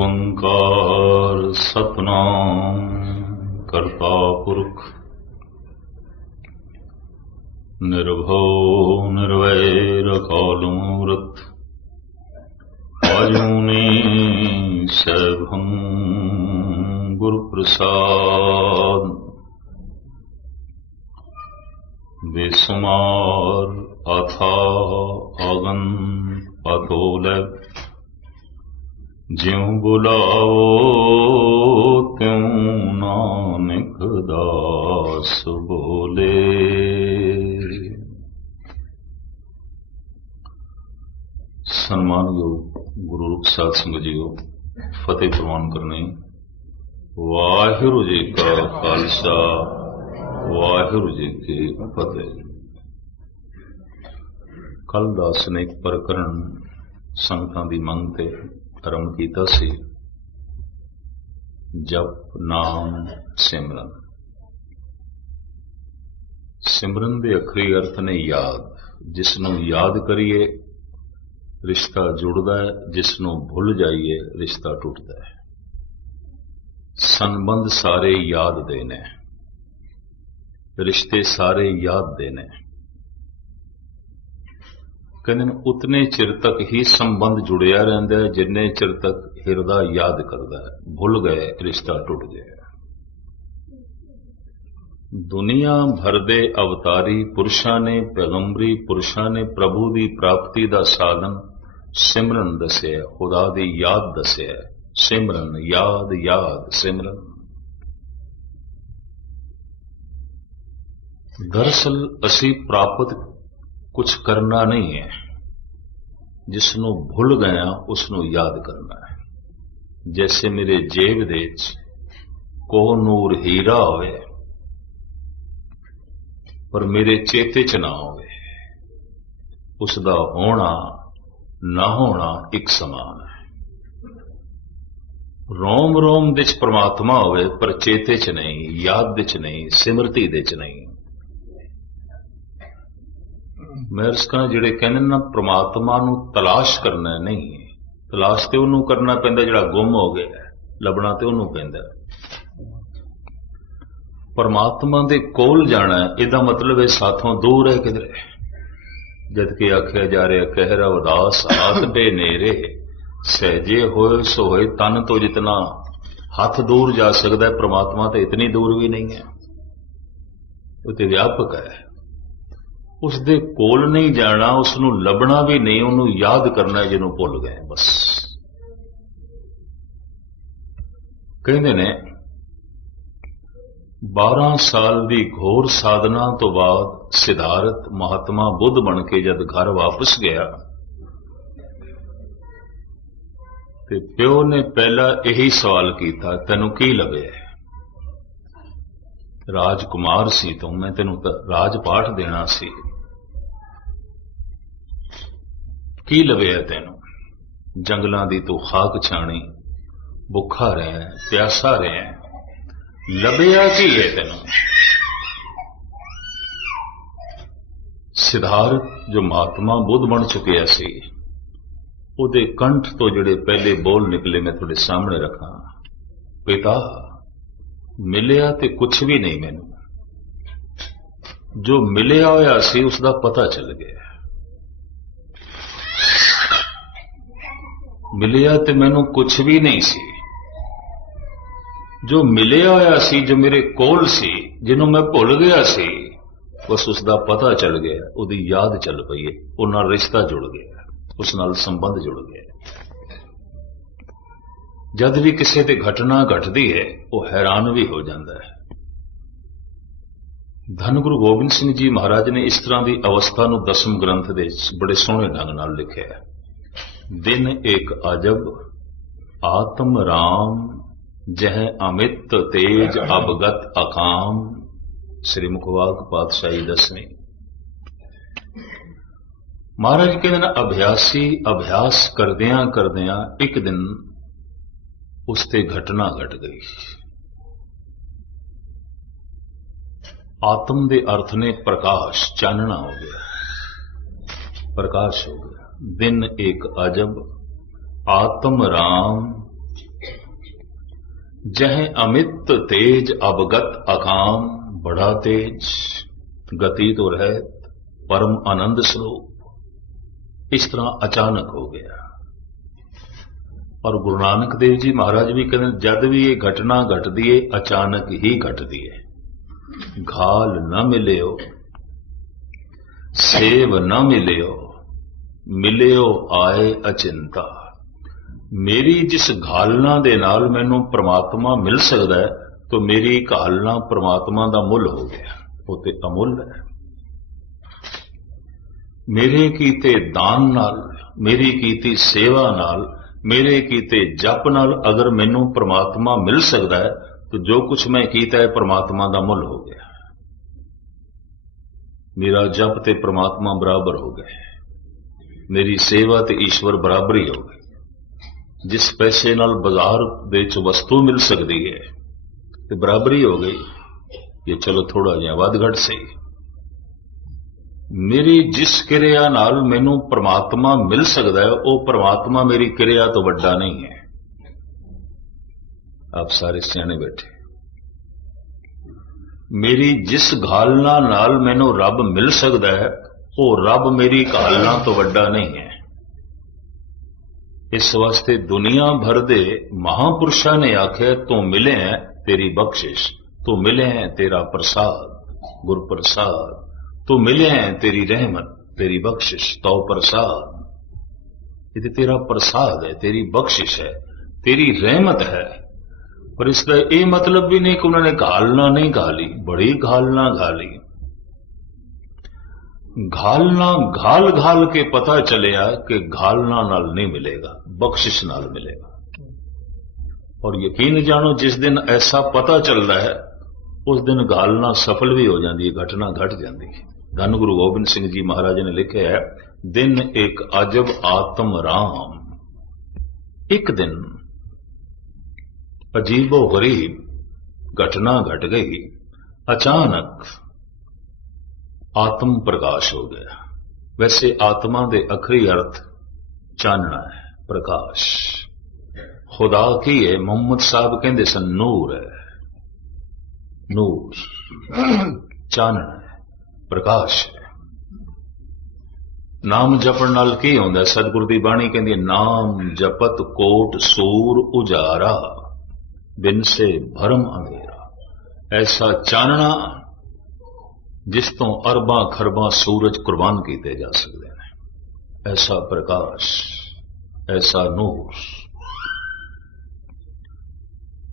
ओंकार सतनाम करता पुरख निर्भव निर्वैर अकाल मूरत आयुनि सैभं गुरु प्रसाद बेसुमार अथा अगन अतोलक ज्यों बुलाओ त्यों नानक दास बोले। सन्मानयोग गुरु रूप साध संगत जीओ, फतेह प्रवान करने। वाहिगुरू जी का खालसा, वाहिगुरू जी की फतेह। कल दा स्नेक प्रकरण संगतां दी मंग ते आरंभ कीता सी। जप नाम सिमरन। सिमरन दे अखरी अर्थ ने याद। जिसनों याद करिए रिश्ता जुड़दा है, जिसनों भुल जाइए रिश्ता टुटदा है। संबंध सारे याद देने, रिश्ते सारे याद देने। कहते हैं उतने चिर तक ही संबंध जुड़िया रहता है जिन्ने चिर तक हिरदा याद करता है। भुल गए रिश्ता टुट गया। दुनिया भर दे अवतारी पुरुषां ने, पैगंबरी पुरुषां ने प्रभु की प्राप्ति का साधन सिमरन दसिया, खुदा की याद दसिया। सिमरन याद, याद सिमरन। दरअसल असी प्राप्त कुछ करना नहीं है, जिसनों भुल गया उसनों याद करना है। जैसे मेरे जेब दे को नूर हीरा होवे पर मेरे चेते च ना होवे, उसका होना ना होना एक समान है। रोम रोम विच परमात्मा होवे पर चेते च नहीं, याद विच नहीं, सिमरती दे च नहीं। महर्षिकां जिहड़े कहने ना परमात्मा नूं तलाश करना नहीं, तलाश ते उहनूं करना पैंदा जिहड़ा गुम हो गया, लभना ते उहनूं पैंदा। परमात्मा दे कोल जाना इहदा मतलब है साथों दूर है किधरे। जदकि आख्या जा रहा कहरा उदास हाथ बे नेरे, सहजे होए सो होए तन तो जितना हाथ दूर जा सकता है, परमात्मा तो इतनी दूर भी नहीं है, वो तो व्यापक है। उसदे कोल नहीं जाना, उसनूं लभना भी नहीं, उन्हों याद करना जिन्हों भुल गए बस। कहते ने 12 साल की घोर साधना तो बाद सिद्धार्थ महात्मा बुद्ध बन के जब घर वापस गया तो प्यो ने पहला यही सवाल किया, तेनू की लगे? राजकुमार सी तू, मैं तेनू राजपाठ देना सी, की लवे तेनू? जंगलों की तू खाक छाणी, भुखा रहे, प्यासा रहे, लभया की है तेनू? सिद्धार्थ जो महात्मा बुद्ध बन चुकिया सी, उहदे कंठ तो जिहड़े पहले बोल निकले मैं तुहाडे सामने रखा, पिता मिलिया ते कुछ भी नहीं, मैनू जो मिलिया होया सी उसका पता चल गया। मिलिया ते मैनू कुछ भी नहीं सी, जो मिलिया होया सी, जो मेरे कोल सी, जिन्हों मैं भुल गया सी, बस उसका पता चल गया, उसकी याद चल पई, उस नाल रिश्ता जुड़ गया, उस नाल संबंध जुड़ गया। जद भी किसी ते घटना घटती है वो हैरान भी हो जाता है। धन गुरु गोबिंद सिंह जी महाराज ने इस तरह की अवस्था नूं 10वें ग्रंथ दे बड़े सोहणे ढंग नाल लिखिया है। दिन एक अजब आत्म राम, जह अमित तेज अवगत अकाम। श्री मुखवाक पातशाही 10वीं। महाराज कहते हैं अभ्यासी अभ्यास करदियां करदियां एक दिन उसते घटना घट गई। आत्म दे अर्थ ने प्रकाश, चानना हो गया, प्रकाश हो गया। दिन एक अजब आत्म राम जह अमित तेज अवगत अकाम, बड़ा तेज गति तो रहत परम आनंद स्वरूप। इस तरह अचानक हो गया। और गुरु नानक देव जी महाराज भी कहते जद भी ये घटना घटती है अचानक ही घटती है। घाल न मिलियो सेव न मिलियो, मिलियो आए अचिंता। मेरी जिस घालना दे नाल मैनू परमात्मा मिल सकता है, तो मेरी घालना परमात्मा दा मुल हो गया, वो ते अमुल है। मेरे कीते दान नाल, मेरी कीती सेवा नाल, मेरे कीते जप नाल अगर मैनू परमात्मा मिल सकता है, तो जो कुछ मैं कीता है परमात्मा दा मुल हो गया। मेरा जप ते परमात्मा बराबर हो गए, मेरी सेवा ते ईश्वर बराबरी हो गई। जिस पैसे नाल बाजार दे च वस्तु मिल सकती है ते बराबरी हो गई, ये चलो थोड़ा जिहा वध घट सही। मेरी जिस क्रिया नाल मैनू परमात्मा मिल सकता है, वो परमात्मा मेरी क्रिया तो वड्डा नहीं है। आप सारे सियाने बैठे। मेरी जिस घालना नाल मैनू रब मिल सकता है, वो रब मेरी घालना तो वड्डा नहीं है। इस वास्ते दुनिया भर दे महापुरुषां ने आख्या तू मिले हैं तेरी बख्शिश, तू मिले हैं तेरा प्रसाद गुर प्रसाद, तू मिले हैं तेरी रहमत तेरी बख्शिश तो प्रसाद। ये तेरा प्रसाद है, तेरी बख्शिश है, तेरी रहमत है। पर इसका ये मतलब भी नहीं कि उन्होंने घालना नहीं घाली, बड़ी घालना घाली। घालना घाल घाल के पता चलिया कि घालना नाल नहीं मिलेगा, बख्शिश नाल मिलेगा। और यकीन जानो जिस दिन ऐसा पता चलता है उस दिन घालना सफल भी हो जाती है, घटना घट जाती है। धन गुरु गोबिंद सिंह जी महाराज ने लिखे है, दिन एक अजब आत्म राम। एक दिन अजीबो गरीब घटना घट गई, अचानक आत्म प्रकाश हो गया। वैसे आत्मा दे अखरी अर्थ चानना है, प्रकाश। खुदा की है, मोहम्मद साहब कहते सन नूर है, नूर चानना है, प्रकाश है। नाम जपण नाल की होंदा? सतगुरु दी बाणी कहती है, नाम जपत कोट सूर उजारा, बिन से भरम अंधेरा। ऐसा चानना जिस तो अरबां खरबां सूरज कुर्बान किए जा सकते हैं, ऐसा प्रकाश, ऐसा नूर।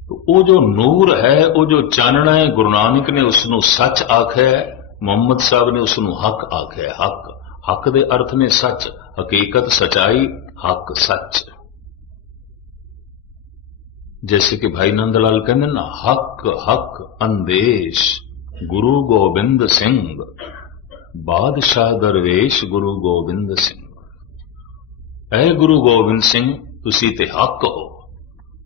तो वो जो नूर है, वो जो चानना है, गुरु नानक ने उसनों सच आख्या है, मोहम्मद साहब ने उसनों हक आख्या है। हक, हक दे अर्थ ने सच, हकीकत, सच्चाई, हक, सच। जैसे कि भाई नंदलाल कहते ना, हक हक अंदेश गुरु गोबिंद सिंह, बादशाह दरवेश गुरु गोबिंद सिंह। ऐ गुरु गोबिंद सिंह तुसी ते हक हो।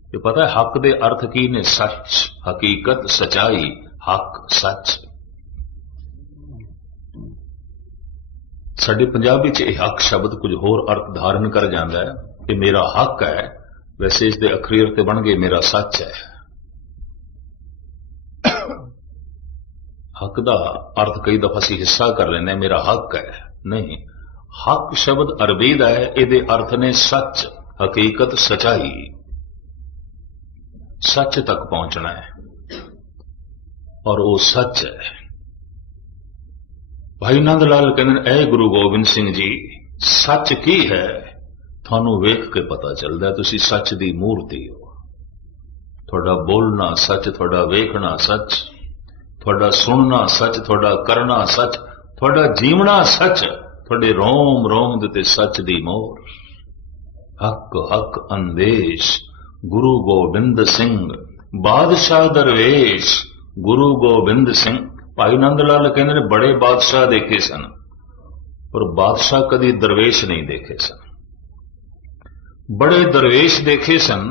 ये पता है हक दे अर्थ की ने? सच, हकीकत, सच्चाई, हक, सच। साडे पंजाबी च यह हक शब्द कुछ होर अर्थ धारण कर जाता है कि मेरा हक है, वैसे इसके अखरी अर्थ बन गए मेरा सच है। हक का अर्थ कई दफा असीं हिस्सा कर लेने, मेरा हक है। नहीं, हक शब्द अरबी का है, ये अर्थ ने सच, हकीकत, सच्चाई। सच तक पहुंचना है और वो सच है। भाई नंद लाल कहते, ऐ गुरु गोबिंद सिंह जी, सच की है थानू वेख के पता चलता है, तुसी सच दी मूर्ति हो। थोड़ा बोलना सच, थोड़ा वेखना सच, थोड़ा सुनना सच, थोड़ा करना सच, थोड़ा जीवना सच, थोड़े रोम रोम दे सच दी मोर। हक हक अंदेश गुरु गोबिंद सिंह, बादशाह दरवेश गुरु गोबिंद सिंह। भाई नंदलाल कहते ने बड़े बादशाह देखे सन, पर बादशाह कभी दरवेश नहीं देखे सन। बड़े दरवेश देखे सन,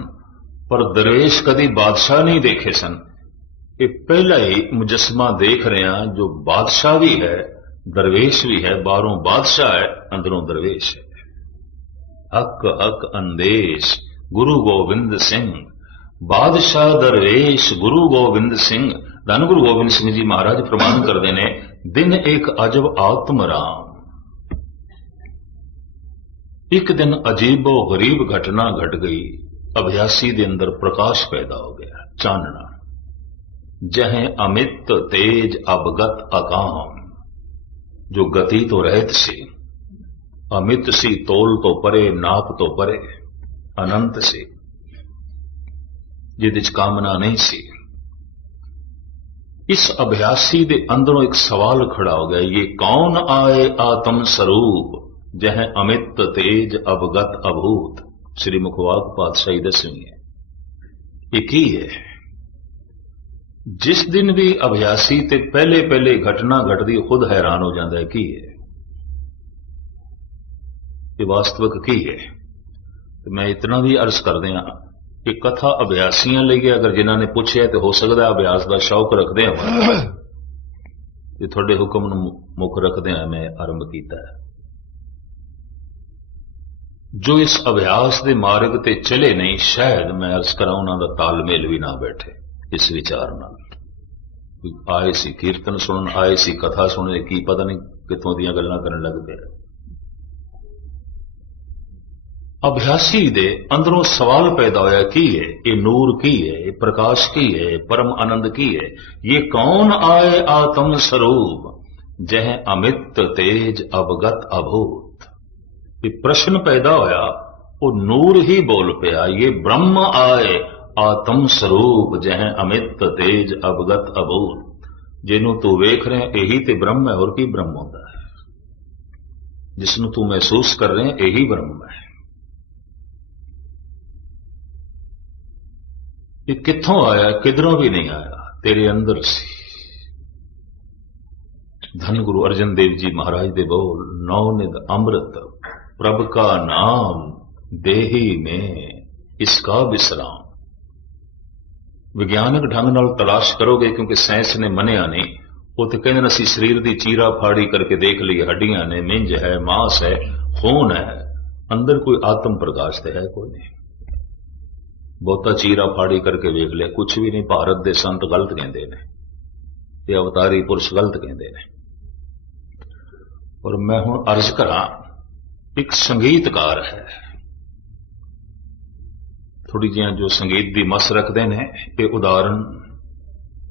पर दरवेश कभी बादशाह नहीं देखे सन। ये पहला ही मुजस्मा देख रहे हैं, जो बादशाह भी है दरवेश भी है, बाहरों बादशाह है अंदरों दरवेश है। हक हक अंदेश गुरु गोबिंद सिंह, ਬਾਦਸ਼ਾਹ ਦਰਵੇਸ਼ ਗੁਰੂ ਗੋਬਿੰਦ ਸਿੰਘ, ਧੰਨ ਗੁਰੂ ਗੋਬਿੰਦ ਸਿੰਘ ਜੀ ਮਹਾਰਾਜ ਪ੍ਰਮਾਣ ਕਰਦੇ ਨੇ, ਦਿਨ ਇੱਕ ਅਜਬ ਆਤਮ ਰਾਮ। ਇੱਕ ਦਿਨ ਅਜੀਬੋ ਗਰੀਬ ਘਟਨਾ ਘਟ ਗਈ। ਅਭਿਆਸੀ ਦੇ ਅੰਦਰ ਪ੍ਰਕਾਸ਼ ਪੈਦਾ ਹੋ ਗਿਆ, ਚਾਨਣਾ। ਜਹ ਅਮਿਤ ਤੇਜ ਅਬਗਤ ਅਕਾਮ, ਜੋ ਗਤੀ ਤੋਂ ਰਹਿਤ ਸੀ, ਅਮਿਤ ਸੀ, ਤੋਲ ਤੋਂ ਪਰੇ, ਨਾਪ ਤੋਂ ਪਰੇ, ਅਨੰਤ ਸੀ, ਜਿਹਦੇ ਚ ਕਾਮਨਾ ਨਹੀਂ ਸੀ। ਇਸ ਅਭਿਆਸੀ ਦੇ ਅੰਦਰੋਂ ਇੱਕ ਸਵਾਲ ਖੜਾ ਹੋ ਗਿਆ, ਇਹ ਕੌਣ ਆਏ ਆਤਮ ਸਰੂਪ, ਜਹ ਅਮਿਤ ਤੇਜ ਅਵਗਤ ਅਭੂਤ। ਸ੍ਰੀ ਮੁਖਵਾਕ ਪਾਤਸ਼ਾਹੀ ਦਸਵੀਂ ਹੈ। ਇਹ ਕੀ ਹੈ? ਜਿਸ ਦਿਨ ਵੀ ਅਭਿਆਸੀ ਤੇ ਪਹਿਲੇ ਪਹਿਲੇ ਘਟਨਾ ਘਟਦੀ ਖੁਦ ਹੈਰਾਨ ਹੋ ਜਾਂਦਾ ਹੈ, ਕੀ ਹੈ ਇਹ, ਵਾਸਤਵਿਕ ਕੀ ਹੈ? ਤੇ ਮੈਂ ਇਤਨਾ ਵੀ ਅਰਜ਼ ਕਰਦੇ ਹਾਂ ਕਿ ਕਥਾ ਅਭਿਆਸੀਆਂ ਲਈ ਹੈ। ਅਗਰ ਜਿਨ੍ਹਾਂ ਨੇ ਪੁੱਛਿਆ ਤੇ ਹੋ ਸਕਦਾ ਅਭਿਆਸ ਦਾ ਸ਼ੌਕ ਰੱਖਦੇ ਹਾਂ ਤੇ ਤੁਹਾਡੇ ਹੁਕਮ ਨੂੰ ਮੁੱਖ ਰੱਖਦੇ ਹਾਂ ਮੈਂ ਆਰੰਭ ਕੀਤਾ ਹੈ। ਜੋ ਇਸ ਅਭਿਆਸ ਦੇ ਮਾਰਗ ਤੇ ਚਲੇ ਨਹੀਂ, ਸ਼ਾਇਦ ਮੈਂ ਅਰਜ਼ ਕਰਾਂ ਉਹਨਾਂ ਦਾ ਤਾਲਮੇਲ ਵੀ ਨਾ ਬੈਠੇ ਇਸ ਵਿਚਾਰ ਨਾਲ। ਆਏ ਸੀ ਕੀਰਤਨ ਸੁਣਨ, ਆਏ ਸੀ ਕਥਾ ਸੁਣਨ, ਕੀ ਪਤਾ ਨਹੀਂ ਕਿੱਥੋਂ ਦੀਆਂ ਗੱਲਾਂ ਕਰਨ ਲੱਗ ਪਏ। ਅਭਿਆਸੀ ਦੇ ਅੰਦਰੋਂ ਸਵਾਲ ਪੈਦਾ ਹੋਇਆ, ਕੀ ਹੈ ਇਹ ਨੂਰ, ਕੀ ਹੈ ਇਹ ਪ੍ਰਕਾਸ਼, ਕੀ ਹੈ ਪਰਮ ਆਨੰਦ, ਕੀ ਹੈ ਇਹ ਕੌਣ ਆਏ ਆਤਮ ਸਰੂਪ, ਜਹ ਅਮਿਤ ਤੇਜ ਅਵਗਤ ਅਭੂਤ। ਇਹ ਪ੍ਰਸ਼ਨ ਪੈਦਾ ਹੋਇਆ, ਉਹ ਨੂਰ ਹੀ ਬੋਲ ਪਿਆ, ਇਹ ਬ੍ਰਹਮ ਆਏ ਆਤਮ ਸਰੂਪ, ਜਹ ਅਮਿਤ ਤੇਜ ਅਵਗਤ ਅਭੂਤ। ਜਿਹਨੂੰ ਤੂੰ ਵੇਖ ਰਿਹਾ ਇਹੀ ਤੇ ਬ੍ਰਹਮ ਹੈ, ਹੋਰ ਕੀ ਬ੍ਰਹਮ ਹੁੰਦਾ ਹੈ? ਜਿਸ ਨੂੰ ਤੂੰ ਮਹਿਸੂਸ ਕਰ ਰਿਹਾ ਇਹੀ ਬ੍ਰਹਮ ਹੈ। ਇਹ ਕਿੱਥੋਂ ਆਇਆ? ਕਿਧਰੋਂ ਵੀ ਨਹੀਂ ਆਇਆ, ਤੇਰੇ ਅੰਦਰ ਸੀ। ਧੰਨ ਗੁਰੂ ਅਰਜਨ ਦੇਵ ਜੀ ਮਹਾਰਾਜ ਦੇ ਬੋਲ, ਨੌ ਨਿਧ ਅੰਮ੍ਰਿਤ ਪ੍ਰਭ ਕਾ ਨਾਮ ਦੇਹੀ में इसका विश्राम। ਵਿਗਿਆਨਕ ਢੰਗ ਨਾਲ ਤਲਾਸ਼ ਕਰੋਗੇ, ਕਿਉਂਕਿ ਸਾਇੰਸ ਨੇ ਮੰਨਿਆ ਨਹੀਂ। ਉਹ ਤੇ ਕਹਿੰਦੇ ਨੇ ਅਸੀਂ ਸਰੀਰ ਦੀ ਚੀਰਾ ਫਾੜੀ ਕਰਕੇ ਦੇਖ ਲਈ, ਹੱਡੀਆਂ ਨੇ, ਮਿੰਜ ਹੈ, ਮਾਸ ਹੈ, ਖੂਨ ਹੈ, ਅੰਦਰ ਕੋਈ ਆਤਮ ਪ੍ਰਕਾਸ਼ ਤੇ ਹੈ ਕੋਈ ਨਹੀਂ। ਬਹੁਤਾ ਚੀਰਾ ਫਾੜੀ ਕਰਕੇ ਵੇਖ ਲਿਆ, ਕੁਛ ਵੀ ਨਹੀਂ। ਭਾਰਤ ਦੇ ਸੰਤ ਗਲਤ ਕਹਿੰਦੇ ਨੇ ਤੇ ਅਵਤਾਰੀ ਪੁਰਸ਼ ਗਲਤ ਕਹਿੰਦੇ ਨੇ। ਔਰ ਮੈਂ ਹੁਣ ਅਰਜ਼ ਕਰਾਂ, ਇੱਕ ਸੰਗੀਤਕਾਰ ਹੈ, ਥੋੜੀ ਜਿਹੀਆਂ ਜੋ ਸੰਗੀਤ ਦੀ ਮਸ ਰੱਖਦੇ ਨੇ, ਇਹ ਉਦਾਹਰਨ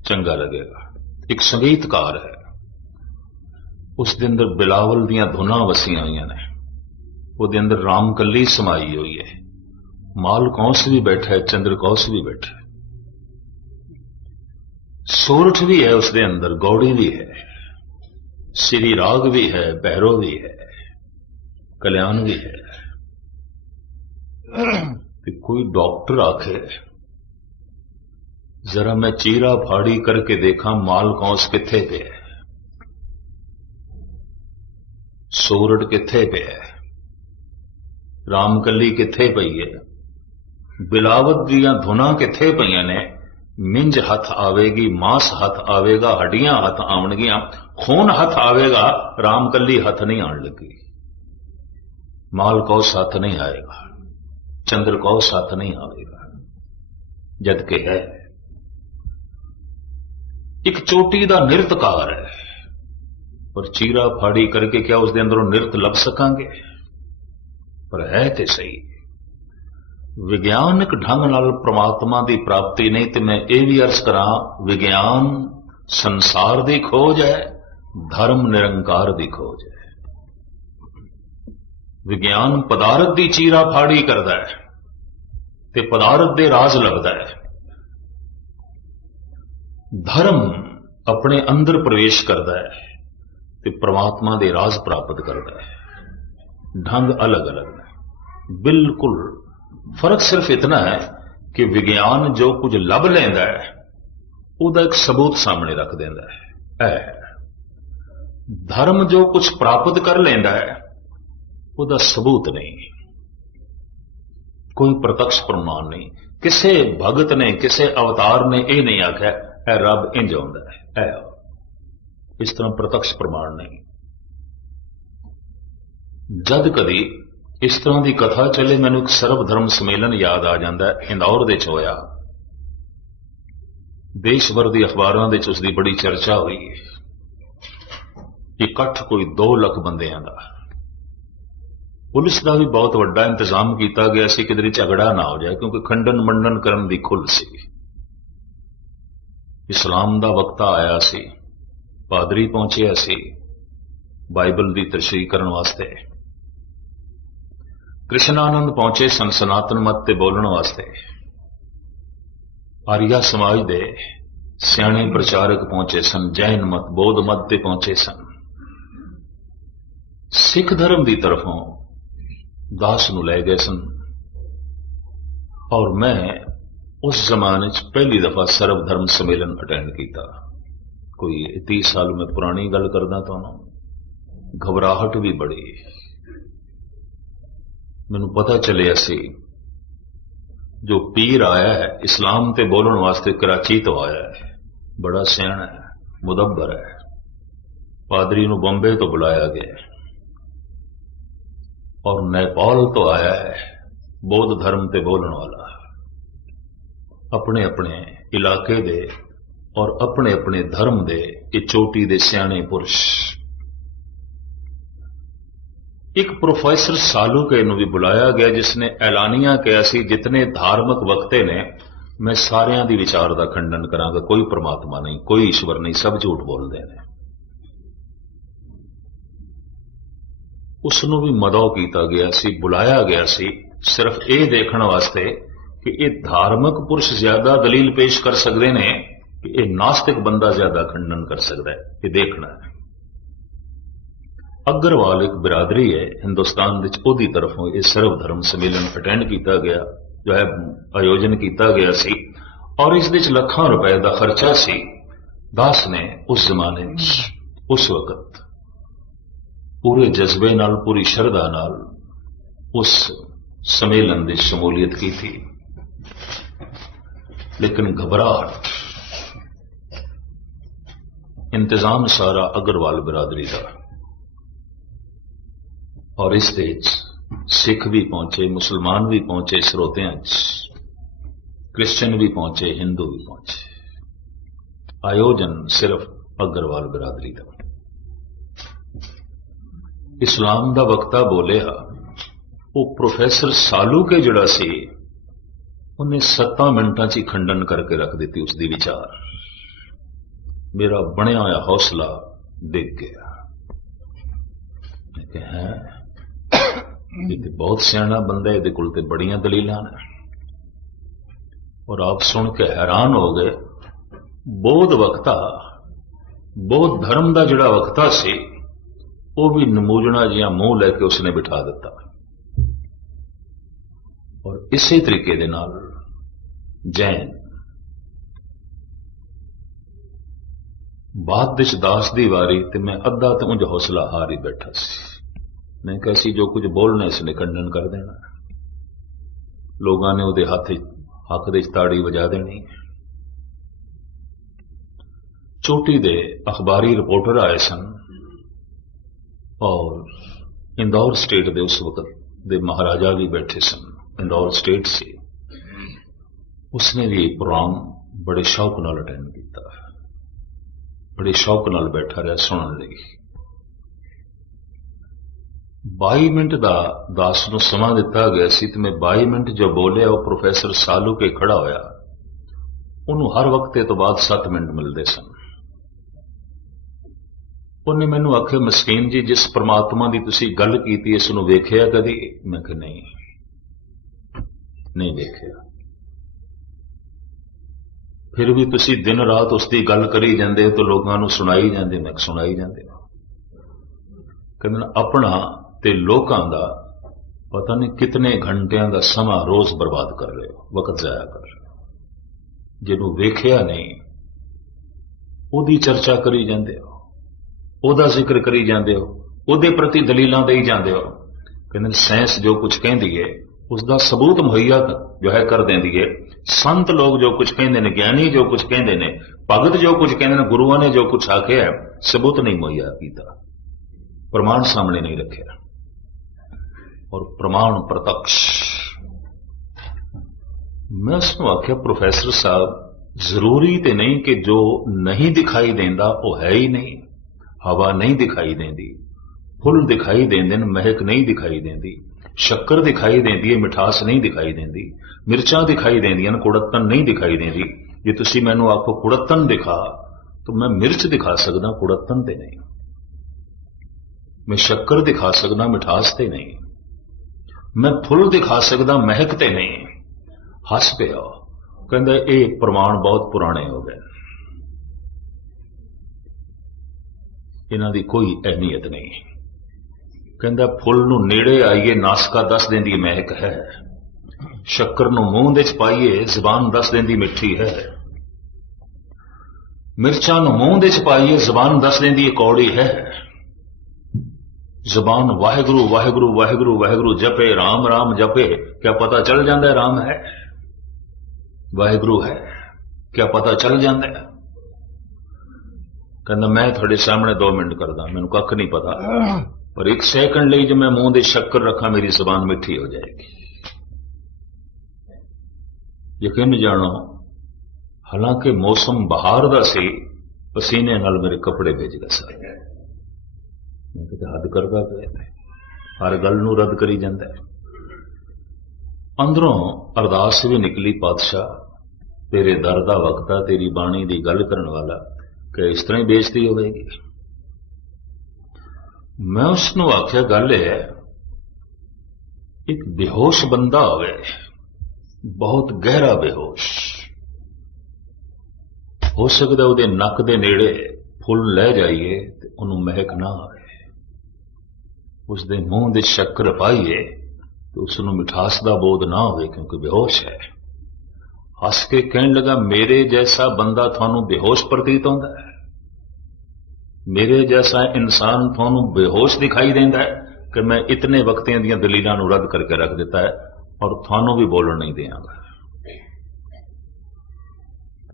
ਚੰਗਾ ਲੱਗੇਗਾ। ਇੱਕ ਸੰਗੀਤਕਾਰ ਹੈ, ਉਸ ਦੇ ਅੰਦਰ ਬਿਲਾਵਲ ਦੀਆਂ ਧੁਨਾਂ ਵਸੀਆਂ ਹੋਈਆਂ ਨੇ, ਉਹਦੇ ਅੰਦਰ ਰਾਮ ਕੱਲੀ ਸਮਾਈ ਹੋਈ ਹੈ, ਮਾਲ ਕੌਂਸ ਵੀ ਬੈਠਾ ਹੈ, ਚੰਦਰ ਕੌਂਸ ਵੀ ਬੈਠਾ ਹੈ, ਸੋਰਠ ਵੀ ਹੈ ਉਸ ਦੇ ਅੰਦਰ, ਗੌੜੀ ਵੀ ਹੈ, ਸ੍ਰੀ ਰਾਗ ਵੀ ਹੈ, ਭੈਰੋ ਵੀ ਹੈ, ਕਲਿਆਣ ਵੀ ਹੈ। ਤੇ ਕੋਈ ਡਾਕਟਰ ਆਖੇ जरा मैं चीरा फाड़ी करके देखा माल कौंस किथे पे है, सोरठ किथे पे है, रामकली किथे पई है, बिलावत दियां धुना किथे पईयां ने। मिंज हथ आवेगी, मांस हथ आवेगा, हड्डियां हथ आवणगियां, खून हथ आवेगा, रामकली हथ नहीं आण लगी। माल कौस हथ नहीं आएगा, चंद्र कौस हथ नहीं आएगा, जबकि है एक चोटी का निरतकार है। पर चीरा फाड़ी करके क्या उसके अंदरों निरत लभ सकांगे? पर है तो सही विज्ञानक ढंग नाल परमात्मा की प्राप्ति नहीं। तो मैं ये भी अर्ज करा, विज्ञान संसार की खोज है, धर्म निरंकार की खोज है। विज्ञान पदार्थ की चीरा फाड़ी करता है ते पदार्थ के राज लभदा है। धर्म अपने अंदर प्रवेश करता है ते परमात्मा के राज प्राप्त करता है। ढंग अलग अलग है, बिल्कुल फर्क सिर्फ इतना है कि विज्ञान जो कुछ लभ लेंदा है उसका एक सबूत सामने रख देंदा है। धर्म जो कुछ प्राप्त कर लेंदा है उसका सबूत नहीं, कोई प्रत्यक्ष प्रमाण नहीं। किसे भगत ने, किसे अवतार ने यह नहीं आख्या ऐ रब इंज आउंदा है, इस तरह प्रत्यक्ष प्रमाण नहीं। जद कदी इस तरह की कथा चले, मैनू एक सर्व धर्म सम्मेलन याद आ जाता है, इंदौर दे च होया। देश भर की अखबारों में उसकी बड़ी चर्चा हुई। इकट्ठ कोई 2 लाख बंदियां का। पुलिस का भी बहुत बड़ा इंतजाम किया गया सी, किधर झगड़ा ना हो जाए, क्योंकि खंडन मंडन करने की खुल सी। इस्लाम का वक्ता आया सी, पादरी पहुंचे सी बाइबल की तशरीह करने वास्ते, कृष्णानंद पहुंचे सन सनातन मत ते बोलने वास्ते, आर्या समाज के सियाणे प्रचारक पहुंचे सन, जैन मत बौद्ध मत ते पहुंचे सन। सिख धर्म की तरफों दास नूं लै गए सन। और मैं उस जमाने च पहली दफा सर्वधर्म सम्मेलन अटेंड किया। कोई 30 साल में पुरानी गल करदा, तो घबराहट भी बड़ी। मैनू पता चलिया सी जो पीर आया है इस्लाम ते बोलने वास्ते कराची तो आया है, बड़ा सियाणा है, मुदब्बर है। पादरी नूं बॉम्बे तो बुलाया गया और नेपाल तो आया है बौद्ध धर्म ते बोलने वाला। अपने अपने इलाके दे और अपने अपने धर्म दे ये चोटी दे सियाणे पुरुष। एक प्रोफेसर सालूके नूं भी बुलाया गया, जिसने ऐलानिया कहा सी जितने धार्मिक वक्ते ने मैं सारियां दी विचार का खंडन करांगा, कोई परमात्मा नहीं, कोई ईश्वर नहीं, सब झूठ बोलते हैं। उसनों भी मदौ किया गया सी, बुलाया गया सी, सिर्फ ये देखने वास्ते कि ये धार्मिक पुरुष ज्यादा दलील पेश कर सकते हैं कि ये नास्तिक बंदा ज्यादा खंडन कर सकता है, ये देखना है। अग्रवाल एक बिरादरी है हिंदुस्तान की तरफों ये सर्वधर्म सम्मेलन अटेंड किया गया, जो है आयोजन किया गया सी, और इस लाखों रुपए का खर्चा सी। दास ने उस जमाने उस वक्त पूरे जज्बे नाल पूरी शरधा नाल उस सम्मेलन की शमूलियत की थी, लेकिन घबराहट, इंतजाम सारा अग्रवाल बिरादरी का। और इस देश सिख भी पहुंचे, मुसलमान भी पहुंचे श्रोतियां, क्रिश्चियन भी पहुंचे, हिंदू भी पहुंचे। आयोजन सिर्फ अग्रवाल बिरादरी का। इस्लाम का वक्ता बोलिया, वो प्रोफेसर सालूके जिहड़ा सी उन्हें 7 मिनटां च ही खंडन करके रख दी उसकी विचार। मेरा बनया होया हौसला डिग गया। है ये बहुत सियाणा बंदा, ये कोल ते बड़ियां दलीलां ने। और आप सुन के हैरान हो गए, बौद्ध वक्ता, बौद्ध धर्म का जिहड़ा वक्ता सी वो भी नमूजना जिहा मुंह लैके उसने बिठा दिता। और इसी तरीके दे नाल जैन बाद विच दास दी वारी ते मैं अद्धा तो उंज हौसला हार ही बैठा सी। मैं कैसी जो कुछ बोलना इसने खंडन कर देना, लोगों ने उहदे हाथ हक दे ताड़ी वजा देनी। चोटी दे अखबारी रिपोर्टर आए सन और इंदौर स्टेट दे उस वक्त दे महाराजा भी बैठे सन, इंदौर स्टेट से। उसने भी प्रोग्राम बड़े शौक नाल अटेंड किया, बड़े शौक नाल बैठा रहा सुनने लई। 22 मिनट का दास नूं समा दिता गया सी, ते मैं 22 मिनट जो बोलिया वो प्रोफेसर सालूके खड़ा होया। उन्होंने हर वक्त तो बाद 7 मिनट मिलते सन। उन्हें मैनू आखे, मस्कीन जी जिस परमात्मा की तुसी गल की इसनूं वेखिया कदी? मैं कहा नहीं वेखिया। फिर भी तुसी दिन रात उसकी गल करी जाते हो तो लोगों को सुनाई जाते। मैं सुनाई जाते कहते अपना ते लोकां दा पता नहीं कितने घंटिया का समा रोज बर्बाद कर रहे हो, वक्त जाया कर रहे हो। जिन्हों वेखिया नहीं ओदी चर्चा करी जाते हो, ओदा जिक्र करी जाते हो, ओदे प्रति दलीलां देई जाते हो। कहते साइंस जो कुछ कहती है उसका सबूत मुहैया जो है कर देंदी है। संत लोग जो कुछ कहते हैं, ज्ञानी जो कुछ कहते हैं, भगत जो कुछ कहते हैं, गुरुओं ने जो कुछ आखे है, सबूत नहीं मुहैया किया, प्रमाण सामने नहीं रखे। और प्रमाण प्रत्यक्ष। मैं उसको आख्या, प्रोफेसर साहब ਜ਼ਰੂਰੀ ਤੇ ਨਹੀਂ ਕਿ ਜੋ ਨਹੀਂ ਦਿਖਾਈ ਦਿੰਦਾ ਉਹ ਹੈ ਹੀ ਨਹੀਂ। ਹਵਾ ਨਹੀਂ ਦਿਖਾਈ ਦਿੰਦੀ, ਫੁੱਲ ਦਿਖਾਈ ਦਿੰਦੇ ਨੇ, ਮਹਿਕ ਨਹੀਂ ਦਿਖਾਈ ਦਿੰਦੀ। ਸ਼ੱਕਰ ਦਿਖਾਈ ਦਿੰਦੀ ਹੈ, ਮਿਠਾਸ ਨਹੀਂ ਦਿਖਾਈ ਦਿੰਦੀ। ਮਿਰਚਾਂ ਦਿਖਾਈ ਦਿੰਦੀਆਂ ਨੇ, ਕੁੜੱਤਣ ਨਹੀਂ ਦਿਖਾਈ ਦਿੰਦੀ। ਜੇ ਤੁਸੀਂ ਮੈਨੂੰ ਆਖੋ ਕੁੜੱਤਣ ਦਿਖਾ, ਤਾਂ ਮੈਂ ਮਿਰਚ ਦਿਖਾ ਸਕਦਾ, ਕੁੜੱਤਣ ਤੇ ਨਹੀਂ। ਮੈਂ ਸ਼ੱਕਰ ਦਿਖਾ ਸਕਦਾ, ਮਿਠਾਸ ਤੇ ਨਹੀਂ। ਮੈਂ ਫੁੱਲ ਦਿਖਾ ਸਕਦਾ, ਮਹਿਕ ਤੇ ਨਹੀਂ। ਹੱਸ ਪਿਆ, ਕਹਿੰਦਾ ਇਹ ਪ੍ਰਮਾਣ ਬਹੁਤ ਪੁਰਾਣੇ ਹੋ ਗਏ, ਇਹਨਾਂ ਦੀ ਕੋਈ ਅਹਿਮੀਅਤ ਨਹੀਂ। ਕਹਿੰਦਾ ਫੁੱਲ ਨੂੰ ਨੇੜੇ ਆਈਏ, ਨਾਸਕਾ ਦੱਸ ਦਿੰਦੀ ਮਹਿਕ ਹੈ। ਸ਼ੱਕਰ ਨੂੰ ਮੂੰਹ ਦੇ ਚ ਪਾਈਏ, ਜ਼ਬਾਨ ਦੱਸ ਦਿੰਦੀ ਮਿੱਠੀ ਹੈ। ਮਿਰਚਾਂ ਨੂੰ ਮੂੰਹ ਦੇ ਚ ਪਾਈਏ, ਜ਼ਬਾਨ ਦੱਸ ਦਿੰਦੀ ਕੌੜੀ ਹੈ। ਜ਼ਬਾਨ ਵਾਹਿਗੁਰੂ ਵਾਹਿਗੁਰੂ ਵਾਹਿਗੁਰੂ ਵਾਹਿਗੁਰੂ ਜਪੇ, ਰਾਮ ਰਾਮ ਜਪੇ, ਕਿਆ ਪਤਾ ਚੱਲ ਜਾਂਦਾ ਰਾਮ ਹੈ, ਵਾਹਿਗੁਰੂ ਹੈ, ਕਿਆ ਪਤਾ ਚੱਲ ਜਾਂਦਾ। ਕਹਿੰਦਾ ਮੈਂ ਤੁਹਾਡੇ ਸਾਹਮਣੇ 2 ਮਿੰਟ ਕਰਦਾ, ਮੈਨੂੰ ਕੱਖ ਨਹੀਂ ਪਤਾ, ਪਰ 1 ਸੈਕਿੰਡ ਲਈ ਜੇ ਮੈਂ ਮੂੰਹ ਦੇ ਸ਼ੱਕਰ ਰੱਖਾਂ, ਮੇਰੀ ਜ਼ਬਾਨ ਮਿੱਠੀ ਹੋ ਜਾਏਗੀ। ਯਕੀਨ ਜਾਣੋ, ਹਾਲਾਂਕਿ ਮੌਸਮ ਬਹਾਰ ਦਾ ਸੀ, ਪਸੀਨੇ ਨਾਲ ਮੇਰੇ ਕੱਪੜੇ ਭਿੱਜ ਗਏ ਸਾਰੇ। ਮੈਂ ਕਿਤੇ ਹੱਦ ਕਰਦਾ ਪਿਆ, ਹਰ ਗੱਲ ਨੂੰ ਰੱਦ ਕਰੀ ਜਾਂਦਾ। ਅੰਦਰੋਂ ਅਰਦਾਸ ਵੀ ਨਿਕਲੀ, ਪਾਤਸ਼ਾਹ ਤੇਰੇ ਦਰ ਦਾ ਵਕਤ ਆ, ਤੇਰੀ ਬਾਣੀ ਦੀ ਗੱਲ ਕਰਨ ਵਾਲਾ, ਕਿ ਇਸ ਤਰ੍ਹਾਂ ਹੀ ਬੇਇੱਜ਼ਤੀ ਹੋਵੇਗੀ। ਮੈਂ ਉਸ ਨੂੰ ਆਖਿਆ ਗੱਲ ਇਹ ਹੈ, ਇੱਕ ਬੇਹੋਸ਼ ਬੰਦਾ ਹੋਵੇ, ਬਹੁਤ ਗਹਿਰਾ ਬੇਹੋਸ਼, ਹੋ ਸਕਦਾ ਉਹਦੇ ਨੱਕ ਦੇ ਨੇੜੇ ਫੁੱਲ ਲੈ ਜਾਈਏ ਤੇ ਉਹਨੂੰ ਮਹਿਕ ਨਾ ਆਵੇ, ਉਸਦੇ ਮੂੰਹ ਦੇ ਸ਼ੱਕਰ ਪਾਈਏ ਤੇ ਉਸ ਨੂੰ ਮਿਠਾਸ ਦਾ ਬੋਧ ਨਾ ਹੋਵੇ, ਕਿਉਂਕਿ ਬੇਹੋਸ਼ ਹੈ। ਹੱਸ ਕੇ ਕਹਿਣ ਲੱਗਾ, ਮੇਰੇ ਜੈਸਾ ਬੰਦਾ ਤੁਹਾਨੂੰ ਬੇਹੋਸ਼ ਪ੍ਰਤੀਤ ਹੁੰਦਾ ਹੈ? ਮੇਰੇ ਜੈਸਾ ਇਨਸਾਨ ਤੁਹਾਨੂੰ ਬੇਹੋਸ਼ ਦਿਖਾਈ ਦਿੰਦਾ ਹੈ? ਕਿ ਮੈਂ ਇਤਨੇ ਵਕਤਿਆਂ ਦੀਆਂ ਦਲੀਲਾਂ ਨੂੰ ਰੱਦ ਕਰਕੇ ਰੱਖ ਦਿੱਤਾ ਹੈ ਔਰ ਤੁਹਾਨੂੰ ਵੀ ਬੋਲਣ ਨਹੀਂ ਦਿਆਂਗਾ।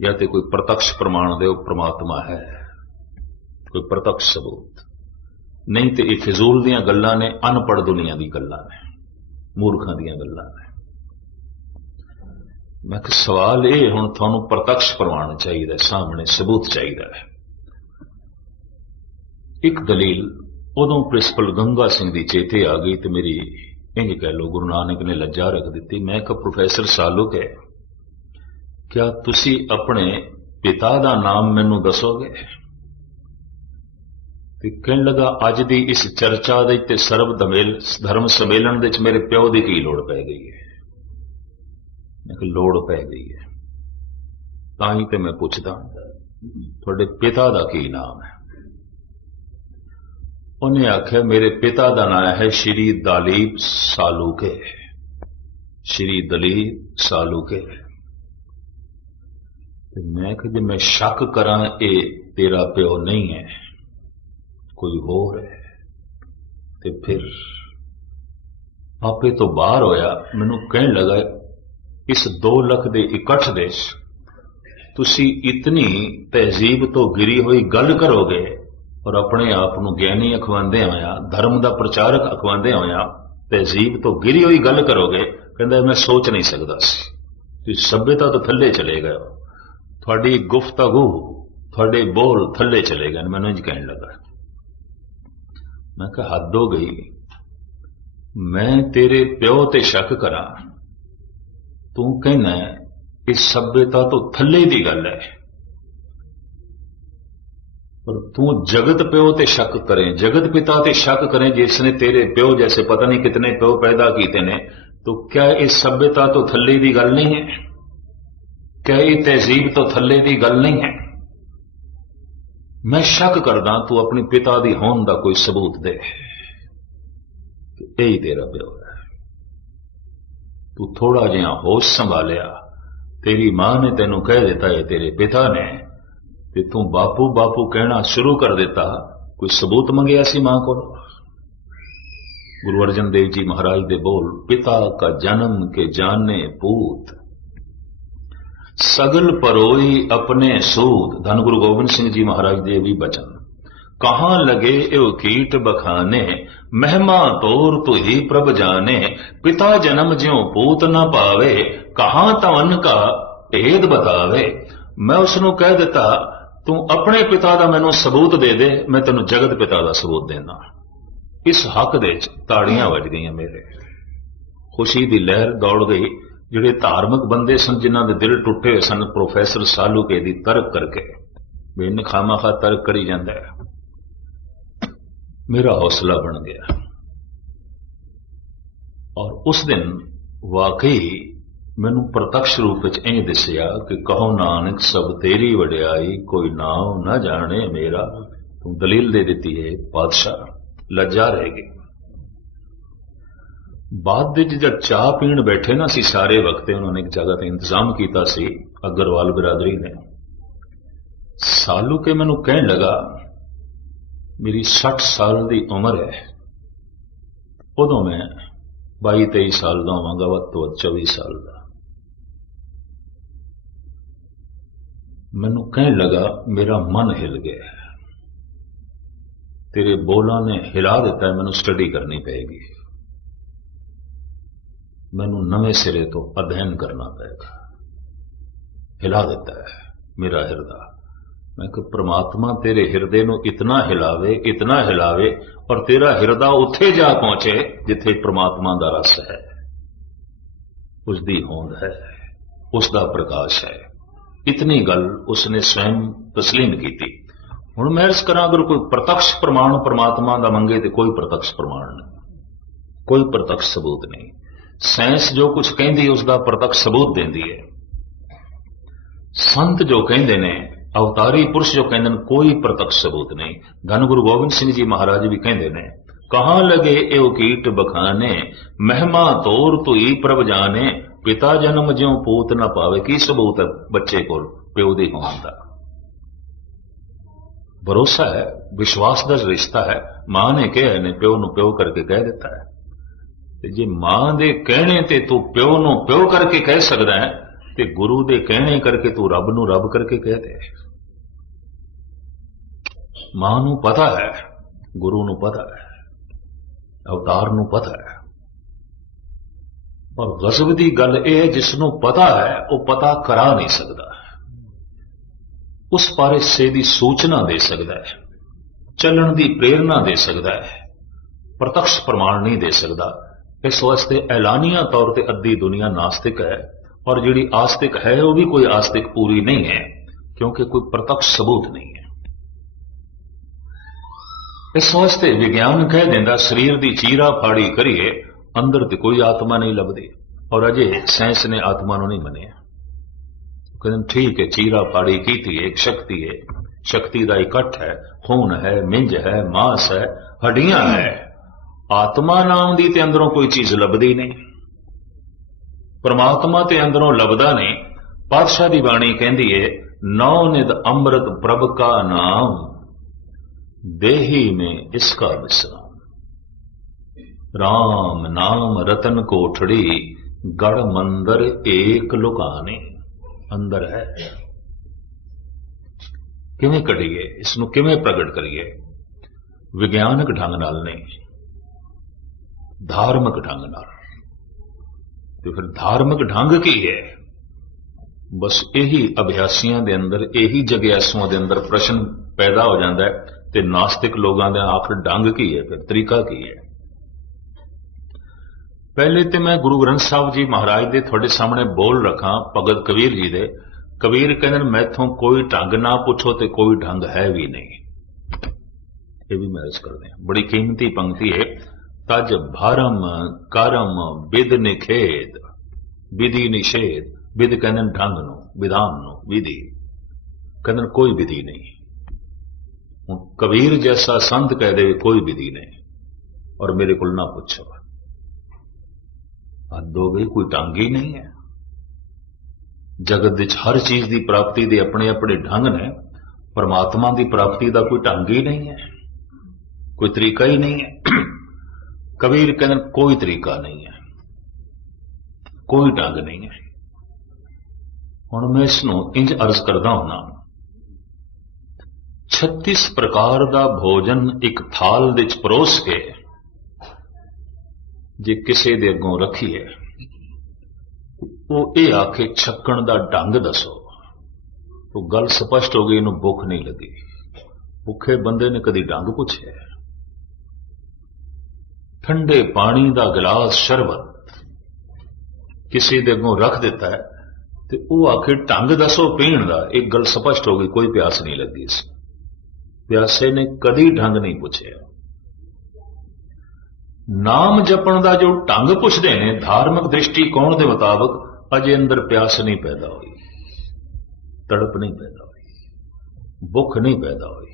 ਜਾਂ ਤੇ ਕੋਈ ਪ੍ਰਤੱਖ ਪ੍ਰਮਾਣ ਦੇ ਉਹ ਪ੍ਰਮਾਤਮਾ ਹੈ, ਕੋਈ ਪ੍ਰਤੱਖ ਸਬੂਤ, ਨਹੀਂ ਤੇ ਇਹ ਫਿਜ਼ੂਲ ਦੀਆਂ ਗੱਲਾਂ ਨੇ, ਅਨਪੜ੍ਹ ਦੁਨੀਆ ਦੀ ਗੱਲਾਂ ਨੇ, ਮੂਰਖਾਂ ਦੀਆਂ ਗੱਲਾਂ ਨੇ। ਮੈਂ ਕਿਹਾ ਸਵਾਲ ਇਹ, ਹੁਣ ਤੁਹਾਨੂੰ ਪ੍ਰਤੱਖ ਪ੍ਰਮਾਣ ਚਾਹੀਦਾ, ਸਾਹਮਣੇ ਸਬੂਤ ਚਾਹੀਦਾ ਹੈ। ਇੱਕ ਦਲੀਲ ਉਦੋਂ ਪ੍ਰਿੰਸੀਪਲ ਗੰਗਾ ਸਿੰਘ ਦੀ ਚੇਤੇ ਆ ਗਈ ਤੇ ਮੇਰੀ ਇੰਜ ਕਹਿ ਲੋ ਗੁਰੂ ਨਾਨਕ ਨੇ ਲੱਜਾ ਰੱਖ ਦਿੱਤੀ। ਮੈਂ ਕਿਹਾ ਪ੍ਰੋਫੈਸਰ ਸਾਲੁਕ ਹੈ, ਕਿਆ ਤੁਸੀਂ ਆਪਣੇ ਪਿਤਾ ਦਾ ਨਾਮ ਮੈਨੂੰ ਦੱਸੋਗੇ? ਤੇ ਕਹਿਣ ਲੱਗਾ ਅੱਜ ਦੀ ਇਸ ਚਰਚਾ ਦੇ ਤੇ ਸਰਬ ਧਰਮ ਸੰਮੇਲਨ ਦੇ ਵਿੱਚ ਮੇਰੇ ਪਿਓ ਦੀ ਕੀ ਲੋੜ ਪੈ ਗਈ ਹੈ? ਮੈਂ ਕਿਹਾ ਲੋੜ ਪੈ ਗਈ ਹੈ, ਤਾਂ ਹੀ ਤੇ ਮੈਂ ਪੁੱਛਦਾ ਤੁਹਾਡੇ ਪਿਤਾ ਦਾ ਕੀ ਨਾਮ ਹੈ? ਉਹਨੇ ਆਖਿਆ ਮੇਰੇ ਪਿਤਾ ਦਾ ਨਾਮ ਹੈ ਸ਼੍ਰੀ ਦਲੀਪ ਸਾਲੂਕੇ। ਸ਼੍ਰੀ ਦਲੀਪ ਸਾਲੂਕੇ। ਤੇ ਮੈਂ ਕਿਹਾ ਜੇ ਮੈਂ ਸ਼ੱਕ ਕਰਾਂ ਇਹ ਤੇਰਾ ਪਿਓ ਨਹੀਂ ਹੈ, ਕੋਈ ਹੋਰ ਹੈ, ਤੇ ਫਿਰ ਆਪੇ ਤੋਂ ਬਾਹਰ ਹੋਇਆ। ਮੈਨੂੰ ਕਹਿਣ ਲੱਗਾ ਇਸ 2 ਲੱਖ ਦੇ ਇਕੱਠ ਦੇ ਤੁਸੀਂ ਇਤਨੀ ਤਹਿਜ਼ੀਬ ਤੋਂ ਗਿਰੀ ਹੋਈ ਗੱਲ ਕਰੋਗੇ ਔਰ ਆਪਣੇ ਆਪ ਨੂੰ ਗਿਆਨੀ ਅਖਵਾਉਂਦੇ ਹੋਇਆ, ਧਰਮ ਦਾ ਪ੍ਰਚਾਰਕ ਅਖਵਾਉਂਦੇ ਹੋਇਆ ਤਹਿਜ਼ੀਬ ਤੋਂ ਗਿਰੀ ਹੋਈ ਗੱਲ ਕਰੋਗੇ? ਕਹਿੰਦਾ ਮੈਂ ਸੋਚ ਨਹੀਂ ਸਕਦਾ ਸੀ, ਤੁਸੀਂ ਸਭਿਅਤਾ ਤੋਂ ਥੱਲੇ ਚਲੇ ਗਏ ਹੋ, ਤੁਹਾਡੀ ਗੁਫ਼ਤਗੂ, ਤੁਹਾਡੇ ਬੋਲ ਥੱਲੇ ਚਲੇ ਗਏ। ਮੈਨੂੰ ਇੰਝ ਕਹਿਣ ਲੱਗਾ। ਮੈਂ ਕਿਹਾ ਹੱਦ ਹੋ ਗਈ, ਮੈਂ ਤੇਰੇ ਪਿਓ ਤੇ ਸ਼ੱਕ ਕਰਾਂ, ਤੂੰ ਕਹਿਣਾ ਇਸ ਸਭਿਅਤਾ ਤੋਂ ਥੱਲੇ ਦੀ ਗੱਲ ਹੈ, पर तू जगत प्यो ते शक करें, जगत पिता ते शक करें जिसने तेरे प्यो जैसे पता नहीं कितने प्यो पैदा किए ने, तो क्या इस सभ्यता तो थल्ले की गल नहीं है? क्या ये तहजीब तो थल्ले की गल नहीं है? मैं शक करदा तू अपने पिता की होंद का कोई सबूत दे, यही तेरा प्यो है। तू थोड़ा जिहा होश संभालिया, तेरी मां ने तेनों कह दिता है तेरे पिता ने, ते तू बापू बापू कहना शुरू कर देता, कोई सबूत मंगया सी मां को? गुरु अर्जन देव जी महाराज दे बोल, पिता का जन्म के जाने पूत, सगल परोई अपने सूद। धन गुरु गोबिंद सिंह जी महाराज दे भी बचन, कहां लगे एव कीट बखाने, महिमा तोर तू ही प्रभ जाने, पिता जन्म ज्यों पूत न पावे, कहां तवन का भेद बतावे, मैं उसनों कह दिता तू अपने पिता का मैनू सबूत दे दे, मैं तेन जगत पिता का सबूत देना। इस हक दे ताड़ियां वज गई मेरे, खुशी की लहर दौड़ गई। जिहड़े धार्मिक बंदे सन जिन्हों के दिल टुटे हुए सन, प्रोफैसर सालूके दी तर्क करके भी इन खामा तर्क करी जाता है, मेरा हौसला बन गया। और उस दिन वाकई मैनू प्रत्यक्ष रूप में इंज दिसिया कि कहो नानक सब तेरी वड्याई, कोई नाम न जाने मेरा। तू दलील दे दी है बादशाह, लज्जा रह गई। बाद जब चाह पीण बैठे ना सी सारे वक्त, उन्होंने एक जगह ते इंतजाम किया सी अग्रवाल बिरादरी ने। सालू के मैनू कहन लगा मेरी 60 साल की उम्र है, उदों मैं 22-23 साल का होवांगा, वध तो वध 24 साल का। मैनू कहन लगा मेरा मन हिल गया, तेरे बोलों ने हिला दिता है, मैनू स्टडी करनी पेगी, मैनू नवे सिरे तो अध्ययन करना पेगा। हिला देता है मेरा हिरदा। मैं कि परमात्मा तेरे हिरदे नू इतना हिलावे और तेरा हिरदा उत्थे जा पहुंचे जिथे परमात्मा का रस है, उसकी होंद है, उसका प्रकाश है। इतनी गल उसने स्वयं तस्लीम की थी। हुण मैं अर्ज करा, अगर कोई प्रत्यक्ष प्रमाण परमात्मा का मंगे तो कोई प्रत्यक्ष प्रमाण नहीं, कोई प्रत्यक्ष सबूत नहीं। साइंस जो कुछ कहती उसका प्रत्यक्ष सबूत देती है। संत जो कहते ने, अवतारी पुरुष जो कहते हैं, कोई प्रत्यक्ष सबूत नहीं। धन गुरु गोबिंद सिंह जी महाराज भी कहते हैं, कहां लगे एव कीट बखाने, महिमा तोर तो ही प्रभ जाने, पिता जन्म ज्यों पूत न पावे। की सबूत है बच्चे को प्यो दी होने का? भरोसा है, विश्वास का रिश्ता है। मां ने कहा ने प्यो नु प्यो करके कह देता है। जे मां दे कहने ते तू प्यो नु प्यो करके कह सकदा है, ते गुरु दे कहने करके तू रब नु रब करके कह दे। मां नु पता है, गुरु नु पता है, अवतार नु पता है। और गजब दी गल यह है, जिसनों पता है वह पता करा नहीं सकता, उस बारे से दी सूचना दे सकता है, चलन दी प्रेरणा दे सकता है, प्रत्यक्ष प्रमाण नहीं दे सकता। इस वास्ते ऐलानिया तौर पर अद्धी दुनिया नास्तिक है, और जिहड़ी आस्तिक है वह भी कोई आस्तिक पूरी नहीं है, क्योंकि कोई प्रत्यक्ष सबूत नहीं है। इस वास्ते विज्ञान कह देंदा शरीर की चीरा फाड़ी करिए, अंदर तो कोई आत्मा नहीं लभदी, और अजे साइंस ने आत्मा नहीं मनिया। कहते ठीक है, चीरा फाड़ी की थी, एक शक्ति है, शक्ति का इकट्ठ है, खून है, मिंज है, मांस है, हड्डियां है। आत्मा नाम दी ते अंदरों कोई चीज लभदी नहीं, परमात्मा ते अंदरों लभदा नहीं। पातशाह दी बाणी कहती है, नौ निध अमृत प्रभ का नाम, देही में इसका विश्राम। राम नाम रतन कोठड़ी, गढ़ मंदिर एक लुकाने। अंदर है, किवें कढ़िए, इसनूं किवें प्रगट करिए? विज्ञानक ढंग नाल नहीं, धार्मिक ढंग नाल। तो फिर धार्मिक ढंग की है? बस यही अभ्यासियों के अंदर, यही जग्यासुओं के अंदर प्रश्न पैदा हो जाता है, ते नास्तिक लोगों का आखिर ढंग की है, फिर तरीका की है? पहले तो मैं गुरु ग्रंथ साहब जी महाराज दे थोड़े सामने बोल रखा, भगत कबीर जी दे। कबीर कहते मैथों कोई ढंग ना पूछो तो कोई ढंग है भी नहीं। ये भी मैं अर्ज कर दें, बड़ी कीमती पंक्ति है। तज भरम करम विद निखेद, विधि निषेध। विद कहते ढंग नो, विधान नो, विधि कहते कोई विधि नहीं। कबीर जैसा संत कह दे कोई विधि नहीं, और मेरे को ना पूछो, हद हो गई, कोई ढंग ही नहीं है। जगत विच हर चीज की प्राप्ति के अपने अपने ढंग ने, परमात्मा की प्राप्ति का कोई ढंग ही नहीं है, कोई तरीका ही नहीं है। कबीर कहते कोई तरीका नहीं है, कोई ढंग नहीं है। हुण मैं इसनूं इंज अर्ज करदा हुंदा, 36 प्रकार का भोजन एक थाल विच परोस के जे किसी दे अगों रखीए, वो ये आखे छकण दा ढंग दसो, तो गल स्पष्ट हो गई, इन्हू भुख नहीं लगी। भुखे बंदे ने कदी ढंग पुछे? ठंडे पानी का गिलास शरबत किसी दे अगों रख दिता है तो वह आखिर ढंग दसो पीण का, एक गल स्पष्ट हो गई, कोई प्यास नहीं लगी। इस प्यासे ने कदी ढंग नहीं पूछे। नाम जपण का जो ढंग पुछते हैं धार्मिक दृष्टिकोण के मुताबिक, अजे अंदर प्यास नहीं पैदा हुई, तड़प नहीं पैदा हुई, भुख नहीं पैदा हुई।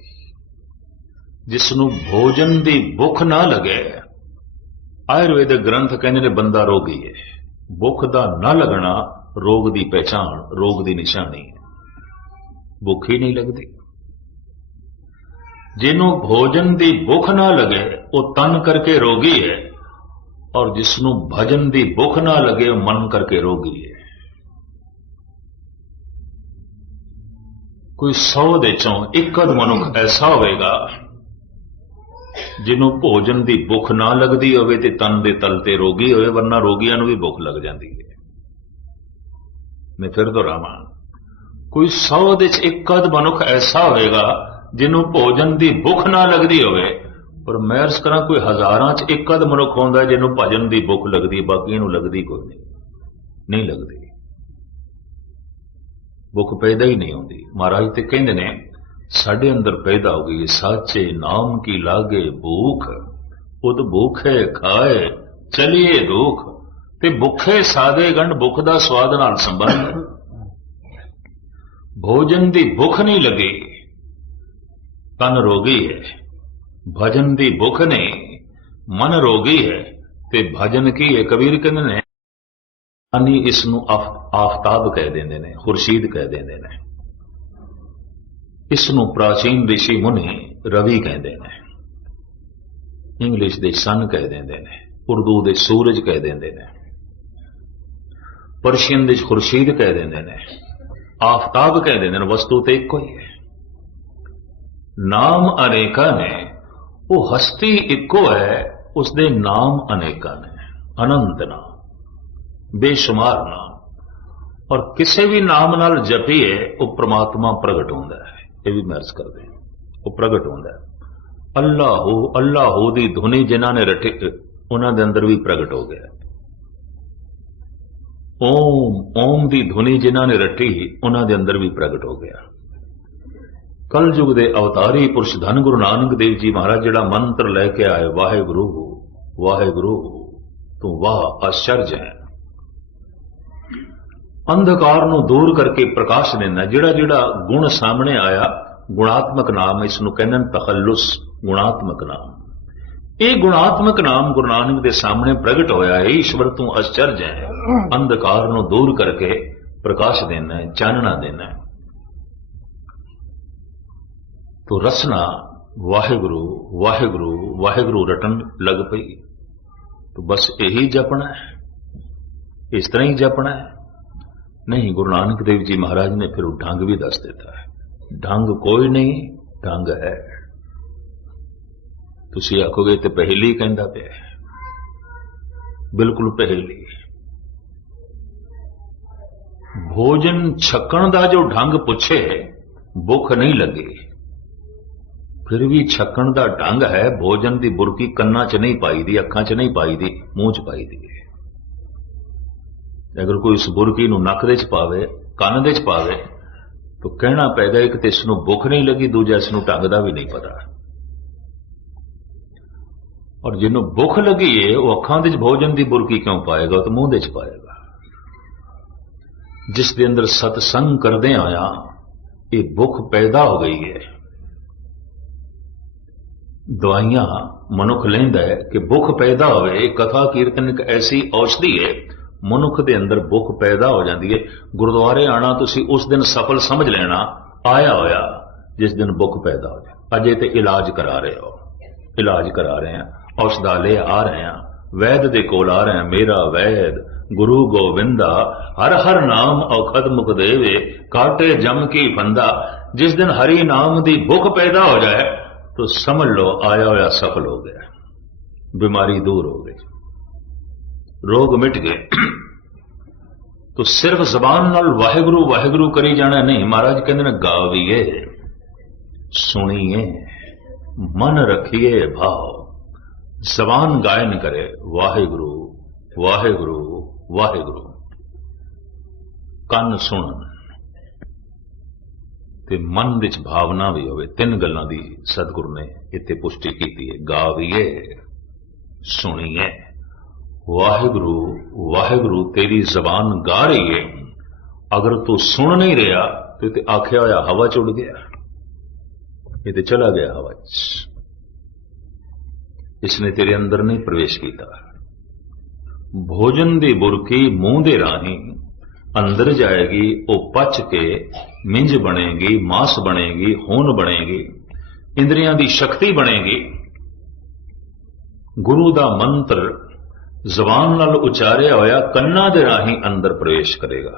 जिसनों भोजन की भुख ना लगे, आयुर्वेदिक ग्रंथ कहते ने बंदा रोगी है। भुख का ना लगना रोग की पहचान, रोग की निशानी है। भुख ही नहीं लगती। जिन्हों भोजन की भुख ना लगे वो तन करके रोगी है, और जिसनों भजन की भुख ना लगे वो मन करके रोगी है। कोई 100 दे चों एक अध मनुख ऐसा होगा जिन्हों भोजन की भुख ना लगती होवे ते तन दे तल ते रोगी होवे, वरना रोगियां नूं भी भुख लग जाती है। मैं फिर दोहरावां, कोई 100 दे एक अध मनुख ऐसा होगा जिन्हों भोजन की भुख ना लगती होवे, पर मैं अर्ज करा कोई हजारां च एक अध मनुख होंदा जिन्हों भजन की भुख लगती, बाकी नूं लगती कोई नहीं लगती। भुख पैदा ही नहीं होती। महाराज तो कहते ने साडे अंदर पैदा हो गई, साचे नाम की लागे भूख, उद भूखे खाए चलिए दुख। ते भुखे सादे गंढ भुख का स्वाद नाल संबंध। भोजन की भुख नहीं लगी, तन रोगी है। भजन की भुख नहीं, मन रोगी है। ते भजन की है, कबीर कहते ने इसनूं आफताब कह देंदे ने, खुर्शीद कह देंदे ने। इसनूं प्राचीन ऋषि मुनि रवि कहते हैं, इंग्लिश दे सन कह देंदे ने, उर्दू दे सूरज कह देंदे ने, पर्शियन दे खुर्शीद कह देंदे ने, आफताब कह देंदे ने। वस्तु तो एक ही है। नाम अनेका ने, वो हस्ती इको है, उसके नाम अनेका ने, अनंत नाम, बेशुमार नाम। और किसी भी नाम नाल जपीए वो परमात्मा प्रगट होता है। ये भी महर्ज करते हैं, वो प्रगट होता है। अल्लाह हो दी धुनी जिन्हों ने रटी, उन्होंने अंदर भी प्रगट हो गया। ओम की धुनी जिन्हों ने रटी, उन्होंने अंदर भी प्रगट हो गया। कल युग के अवतारी पुरुष धन गुरु नानक देव जी महाराज जिहड़ा मंत्र लैके आए, वाहेगुरु वाहेगुरु तू वाह आश्चर्य है। अंधकार नूं दूर करके प्रकाश देना। जिहड़ा जिहड़ा गुण सामने आया, गुणात्मक नाम, इसनूं कहंदे ने तखल्लुस, गुणात्मक नाम। ये गुणात्मक नाम गुरु नानक दे सामने प्रगट होया है। ईश्वर तू आश्चर्य है। अंधकार नूं दूर करके प्रकाश देना है, चानना देना है। तो रसना वाहेगुरु वाहेगुरु वाहेगुरु रटन लग पई। तो बस यही जपना है, इस तरह ही जपना है। नहीं, गुरु नानक देव जी महाराज ने फिर ढंग भी दस देता है। ढंग कोई नहीं, ढंग है। तुसी आखोगे तो पहेली कहंदा पिया, बिल्कुल पहेली। भोजन छकण का जो ढंग पुछे, भुख नहीं लगी, फिर भी छकण का ढंग है। भोजन की बुरकी कन्ना च नहीं पाई दी, अखां च नहीं पाई दी, मूंह च पाई दी। अगर कोई इस बुरकी नूं नक दे च पावे, कन दे च पावे, तो कहना पैदा एक तो इसनूं भुख नहीं लगी, दूजा इसनूं ढंग का भी नहीं पता। और जिन्हों भुख लगी है वो अखां दे च भोजन की बुरकी क्यों पाएगा, तो मूंह दे च पाएगा। जिस दे अंदर सत्संग करदे आया ये भुख पैदा हो गई है। दवाइयां मनुख लेंदा है कि भुख पैदा होवे। कथा कीर्तन एक ऐसी औषधि है, मनुख दे अंदर भुख पैदा हो जाती है। गुरुद्वारे आना तुसी उस दिन सफल समझ लेना आया होया जिस दिन भुख पैदा हो जाए। अजे तो इलाज करा रहे हो, इलाज करा रहे हैं, औषधालय आ रहे हैं, वैद दे कोल आ रहे हैं। मेरा वैद गुरु गोविंदा, हर हर नाम औखद मुख देवे, काटे जम की फंदा। जिस दिन हरि नाम दी भुख पैदा हो जाए तो समझ लो आया होया सफल हो गया, बीमारी दूर हो गई, रोग मिट गए। तो सिर्फ जबान नाल वाहिगुरू वाहिगुरू करी जाना नहीं, महाराज कहते ने गावीए, सुनिए, मन रखिए भाव। जबान गायन करे वाहिगुरू वाहिगुरू वाहिगुरू, ਕੰਨ ਸੁਣਨ ਤੇ ਮਨ ਵਿੱਚ ਭਾਵਨਾ ਵੀ ਹੋਵੇ। ਤਿੰਨ ਗੱਲਾਂ ਦੀ ਸਤਿਗੁਰੂ ਨੇ ਇੱਥੇ ਪੁਸ਼ਟੀ ਕੀਤੀ ਹੈ। ਗਾਵੀਏ, ਸੁਣੀਏ, ਵਾਹਿਗੁਰੂ ਵਾਹਿਗੁਰੂ ਤੇਰੀ ਜ਼ਬਾਨ ਗਾ ਰਹੀ ਹੈ, ਅਗਰ ਤੂੰ ਸੁਣ ਨਹੀਂ ਰਿਹਾ ਤੇ ਆਖਿਆ ਹੋਇਆ ਹਵਾ ਚ ਉੱਡ ਗਿਆ, ਇਹ ਤੇ ਚਲਾ ਗਿਆ ਹਵਾ ਚ, ਇਸਨੇ ਤੇਰੇ ਅੰਦਰ ਨਹੀਂ ਪ੍ਰਵੇਸ਼ ਕੀਤਾ। ਭੋਜਨ ਦੀ ਬੁਰਕੀ ਮੂੰਹ ਦੇ ਰਾਹੀਂ अंदर जाएगी, वो पच के मिंज बनेगी, मांस बनेगी, खून बनेगी, इंद्रियां दी शक्ति बनेगी। गुरु दा मंत्र जबान नाल उचारिया होया कन्ना दे राही अंदर प्रवेश करेगा।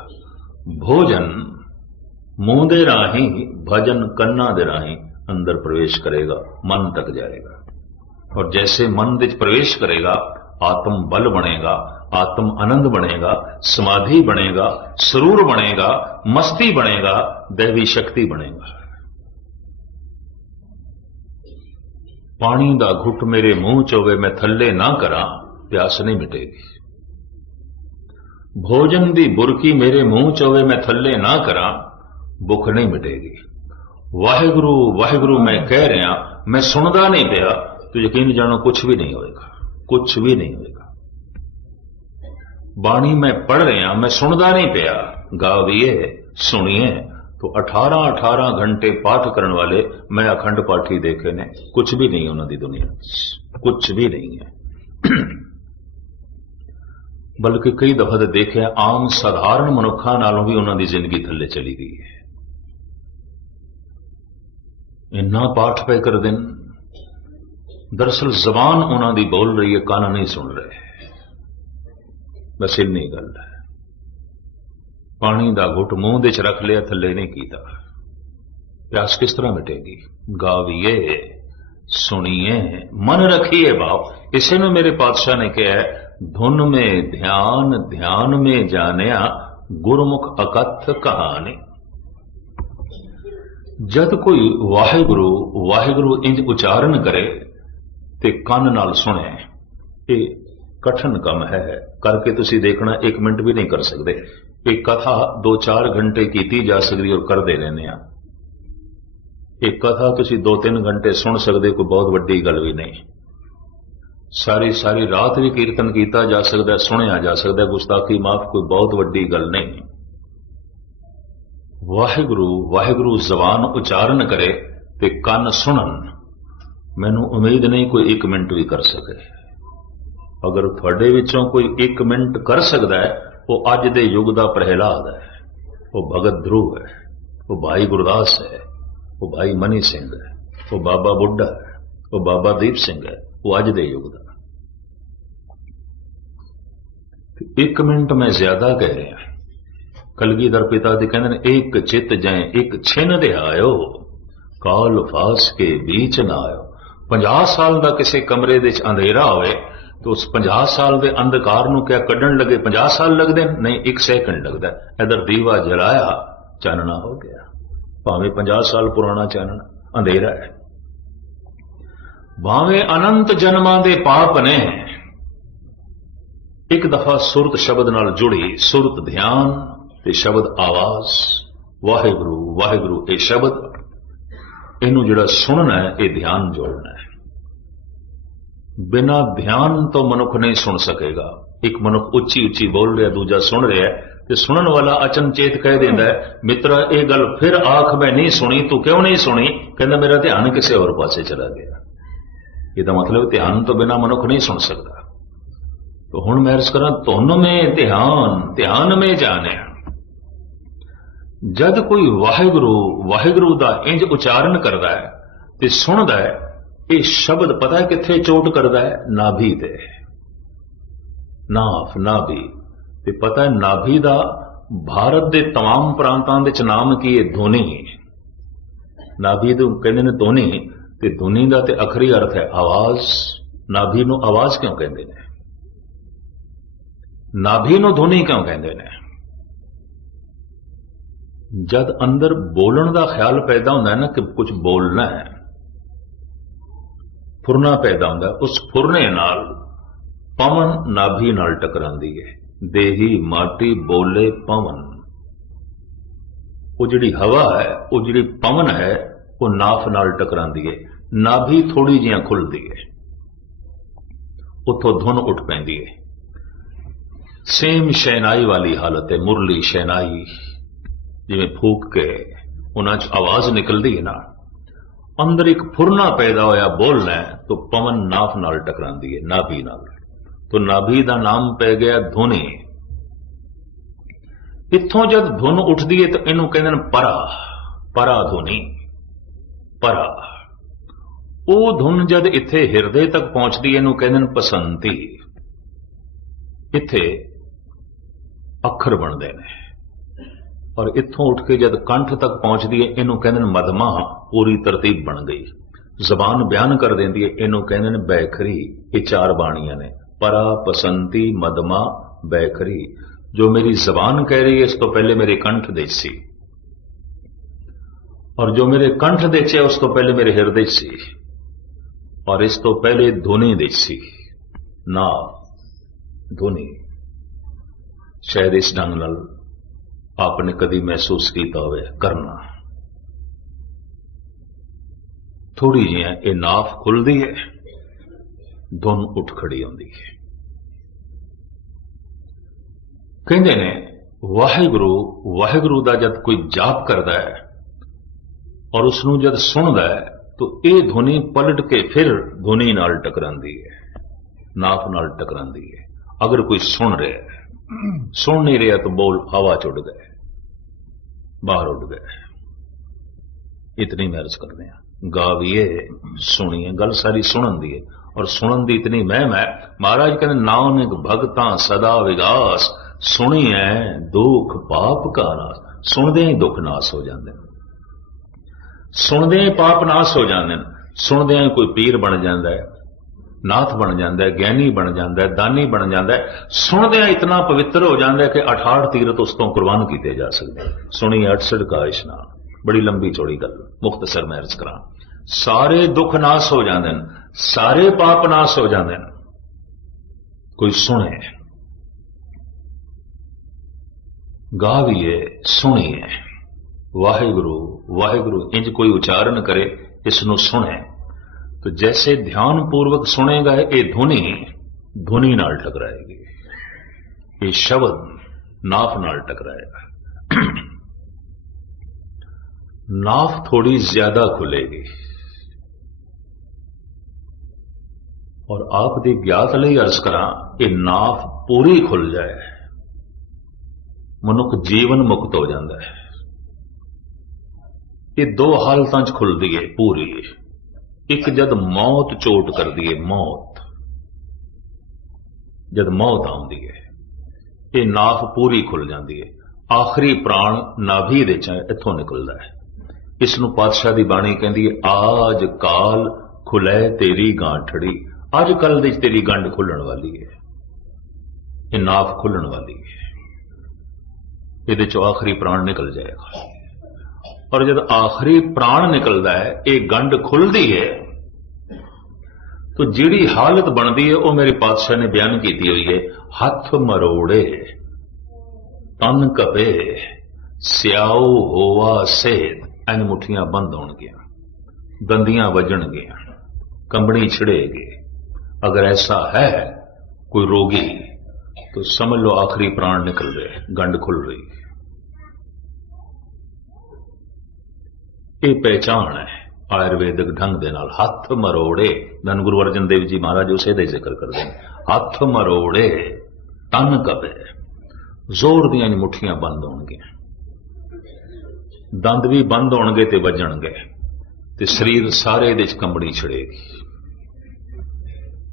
भोजन मुंह दे राही, भजन कन्ना दे राही अंदर प्रवेश करेगा, मन तक जाएगा। और जैसे मन विच प्रवेश करेगा, आत्म बल बनेगा, आत्म आनंद बनेगा, समाधि बनेगा, सरूर बनेगा, मस्ती बनेगा, दैवी शक्ति बनेगा। पानी दा घुट मेरे मुंह च होवे, मैं थल्ले ना करा, प्यास नहीं मिटेगी। भोजन दी बुरकी मेरे मुंह च होवे, मैं थल्ले ना करा, भुख नहीं मिटेगी। वाहिगुरू वाहिगुरू मैं कह रहा, मैं सुनदा नहीं पिया, तो यकीन जानो कुछ भी नहीं होएगा, कुछ भी नहीं होएगा। बाणी मैं पढ़ रहा, मैं सुनदा नहीं पिया, गावीए, सुनिए, तो 18-18 घंटे पाठ करने वाले मैं अखंड पाठी देखे ने, कुछ भी नहीं उन्होंने दुनिया, कुछ भी नहीं है। बल्कि कई दफा तो देखे आम साधारण मनुखा नालों भी उन्होंने जिंदगी थले चली गई है। इन्ना पाठ पे कर दिन, दरअसल जबान उन्होंने बोल रही है, कान नहीं सुन रहे। बस इन्नी गल है। पानी दा घुट मुंह दे च रख लिया, थले नहीं कीता, प्यास किस तरह मिटेगी। गावीए, सुनिए, मन रखिए भाव। इसे में मेरे पातशाह ने कहा है, धुन में ध्यान, ध्यान में जानिया, गुरमुख अकथ कहानी। जद कोई वाहिगुरू वाहिगुरू इंज उचारण करे ते कंन नाल सुने, ये कठिन कम है, करके तुसी देखना, 1 मिनट भी नहीं कर सकते। एक कथा 2-4 घंटे कीती जा सकती और करते रहने। एक कथा तुसी 2-3 घंटे सुन सकते, कोई बहुत वड्डी गल भी नहीं। सारी सारी रात भी कीर्तन किया जा सकता, सुनिया जा सकता, गुस्ताखी माफ, कोई बहुत वड्डी गल नहीं। वाहिगुरू वाहिगुरू जबान उचारण करे ते कंन सुनन, मैनू उम्मीद नहीं कोई 1 मिनट भी कर सके। अगर थोड़े विचों कोई 1 मिनट कर सकता है, वो अज दे युग दा प्रहलाद है, वो भगत ध्रुव है, वो भाई गुरदास है, वो भाई मनी सिंह है, वो बाबा बुड्ढा है, वो बाबा दीप सिंह है, वो अज दे युग दा। 1 मिनट में ज्यादा कह रहे हैं। कलगीधर पिता जी कहते हैं, एक चित जाए एक छिन दे आयो, काल फास के बीच ना आयो। 50 साल का किसी कमरे दे अंधेरा होवे, तो उस 50 साल के अंधकार नूं क्या कढ़न लगे 50 साल लगते नहीं, 1 सेकंड लगता है। इधर दीवा जलाया, चानना हो गया, भावें 50 साल पुराना चानना, अंधेरा है। भावें अनंत जन्मां दे पाप ने, एक दफा सुरत शब्द नाल जुड़ी, सुरत ध्यान ते शब्द आवाज, वाहिगुरू वाहिगुरू ये शब्द, इनू जिहड़ा सुनना है, ये ध्यान जोड़ना है। बिना ध्यान तो मनुख नहीं सुन सकेगा। एक मनुख उच्ची उच्ची बोल रहा, दूजा सुन रहा है, तो सुनन वाला अचनचेत कह देता है, मित्रा ये गल फिर आख मैं नहीं सुनी, तू क्यों नहीं सुनी? कहता मेरा ध्यान किसी और पासे चला गया। ये मतलब ध्यान तो बिना मनुख नहीं सुन सकता। तो हुण मैं अर्ज करा, तुहानू में ध्यान, ध्यान में जाने। जद कोई वाहिगुरू वाहिगुरू दा इंज उचारण करता है ते सुनदा है, ये शब्द पता है कित्थे चोट करता है? नाभि ते, नाफ नाभि ते पता है नाभि दा भारत दे तमाम प्रांतां दे च नाम की है ध्वनि। नाभि तो कहते ने ध्वनि, ते ध्वनि दा ते अखरी अर्थ है आवाज। नाभि नूं आवाज क्यों कहते हैं? नाभि नूं ध्वनि क्यों कहते हैं? जद अंदर बोलण का ख्याल पैदा होता है ना कि कुछ बोलना है, फुरना पैदा होता है, उस फुरने नाल पवन नाभि नाल टकरांदी है। देही माटी बोले पवन, वो जिहड़ी हवा है, वो जिहड़ी पवन है, वो नाफ नाल टकरांदी है। नाभि थोड़ी जिहा खुलती है, उथों धुन उठ पैंदी है। सेम शहनाई वाली हालत है, मुरली शहनाई जिवें फूक के उन्हां च आवाज निकलती है ना, अंदर एक फुरना पैदा होया बोलना है तो पवन नाफ नाल टकरांदी है, नाभि नाल। तो नाभि का नाम पै गया धुनी। इत्थों जब धुन उठती है तो इनू कहते हैं परा, परा धुनी, परा। वो धुन जद इत्थे हिरदे तक पहुंचती है, इनू कहते हैं पसंती। इत्थे अखर बनते हैं और इत्थों उठ के जब कंठ तक पहुंचती है, इनू कहते हैं मधमा, पूरी तरतीब बन गई। जबान बयान कर देती है, इनू कहते हैं बैखरी। ये चार बाणियां ने, परा, पसंती, मधमा, बैखरी। जो मेरी जबान कह रही है, इस तो पहले मेरे कंठ देसी, और जो मेरे कंठ देचे उस तो पहले मेरे हृदय सी, और इस तो पहले धुनी देसी, ना धुनी। शायद इस ढंग नाल आपने कभी महसूस किया हो करना। थोड़ी जी ये नाफ खुलती है, धुन उठ खड़ी आती है। कहते ने वाहिगुरु, वाहिगुरु का जब कोई जाप करता है और उसनों जब सुनता है तो ये धुनी पलट के फिर धुनी नाल टकरांदी है, नाफ नाल टकरांदी है। अगर कोई सुन रहा है, सुन नहीं रहा तो बोल हवा च उड़ गए, बाहर उड़ गए। इतनी महर्ज करते हैं। गाविए सुनिए, गल सारी सुनन दी है, और सुनन दी इतनी महम है। महाराज कहते नानक भगतां सदा विगास, सुनिए दुख पाप का नाश। सुनदे ही दुख नाश हो जाते हैं, सुनदे ही पाप नाश हो जाते हैं। सुनदे ही कोई पीर बन जाता है, नाथ बन जाता है, ज्ञानी बन जाता है, दानी बन जाता है। सुनदे इतना पवित्र हो जाता है कि 68 तीरथ उस तो कुर्बान किए जा सकते। सुनिए 68 का इशनान, बड़ी लंबी चौड़ी गल, मुख्तसर में अर्ज करा। सारे दुख नाश हो जाते हैं, सारे पाप नाश हो जाते हैं। कोई सुने, गाविए, सुनिए वाहिगुरु, वाहिगुरु इंज कोई उच्चारण करे, इसनों सुने तो जैसे ध्यान पूर्वक सुनेगा ये धुनी, धुनी नाल टकराएगी। ये शब्द नाफ नाल टकराएगा। नाफ थोड़ी ज्यादा खुलेगी। और आप दी ज्ञात लई अर्ज करा, ये नाफ पूरी खुल जाए, मनुख जीवन मुक्त हो जाता है। ये दो हालतां च खुलती है पूरी। एक जद मौत चोट कर दी है, मौत जद मौत आती है, ये नाफ पूरी खुल जाती है। आखिरी प्राण नाभि दे इथों निकलता है। इसनों पातशाह दी बाणी कहती है, आज काल खुलै तेरी गांठड़ी। अज कल दी तेरी गंढ खुलण वाली है, ये नाफ खुलण वाली है। ये चो आखिरी प्राण निकल जाएगा। और जब आखिरी प्राण निकलता है, ये गंढ खुलती है, तो जिहड़ी हालत बनती है वो मेरे पातशाह ने बयान की हुई है। हथ मरोड़े तन कपे स्याओ होवा सेध। इन मुठियां बंद होणगियां, दंदियां वजणगियां, कंबड़ी छिड़ेगी। अगर ऐसा है कोई रोगी तो समझ लो आखिरी प्राण निकल रहे, गंढ खुल रही। ये पहचान है आयुर्वेदिक ढंग दे नाल। हथ मरोड़े, धन गुरु अर्जन देव जी महाराज उसे दे जिक्र करते हैं। हथ मरोड़े तन कपे, जोर दियां मुठियां बंद होणगियां, दंद भी बंद होणगे ते वजणगे, ते शरीर सारे दे च कंबड़ी छिड़ेगी।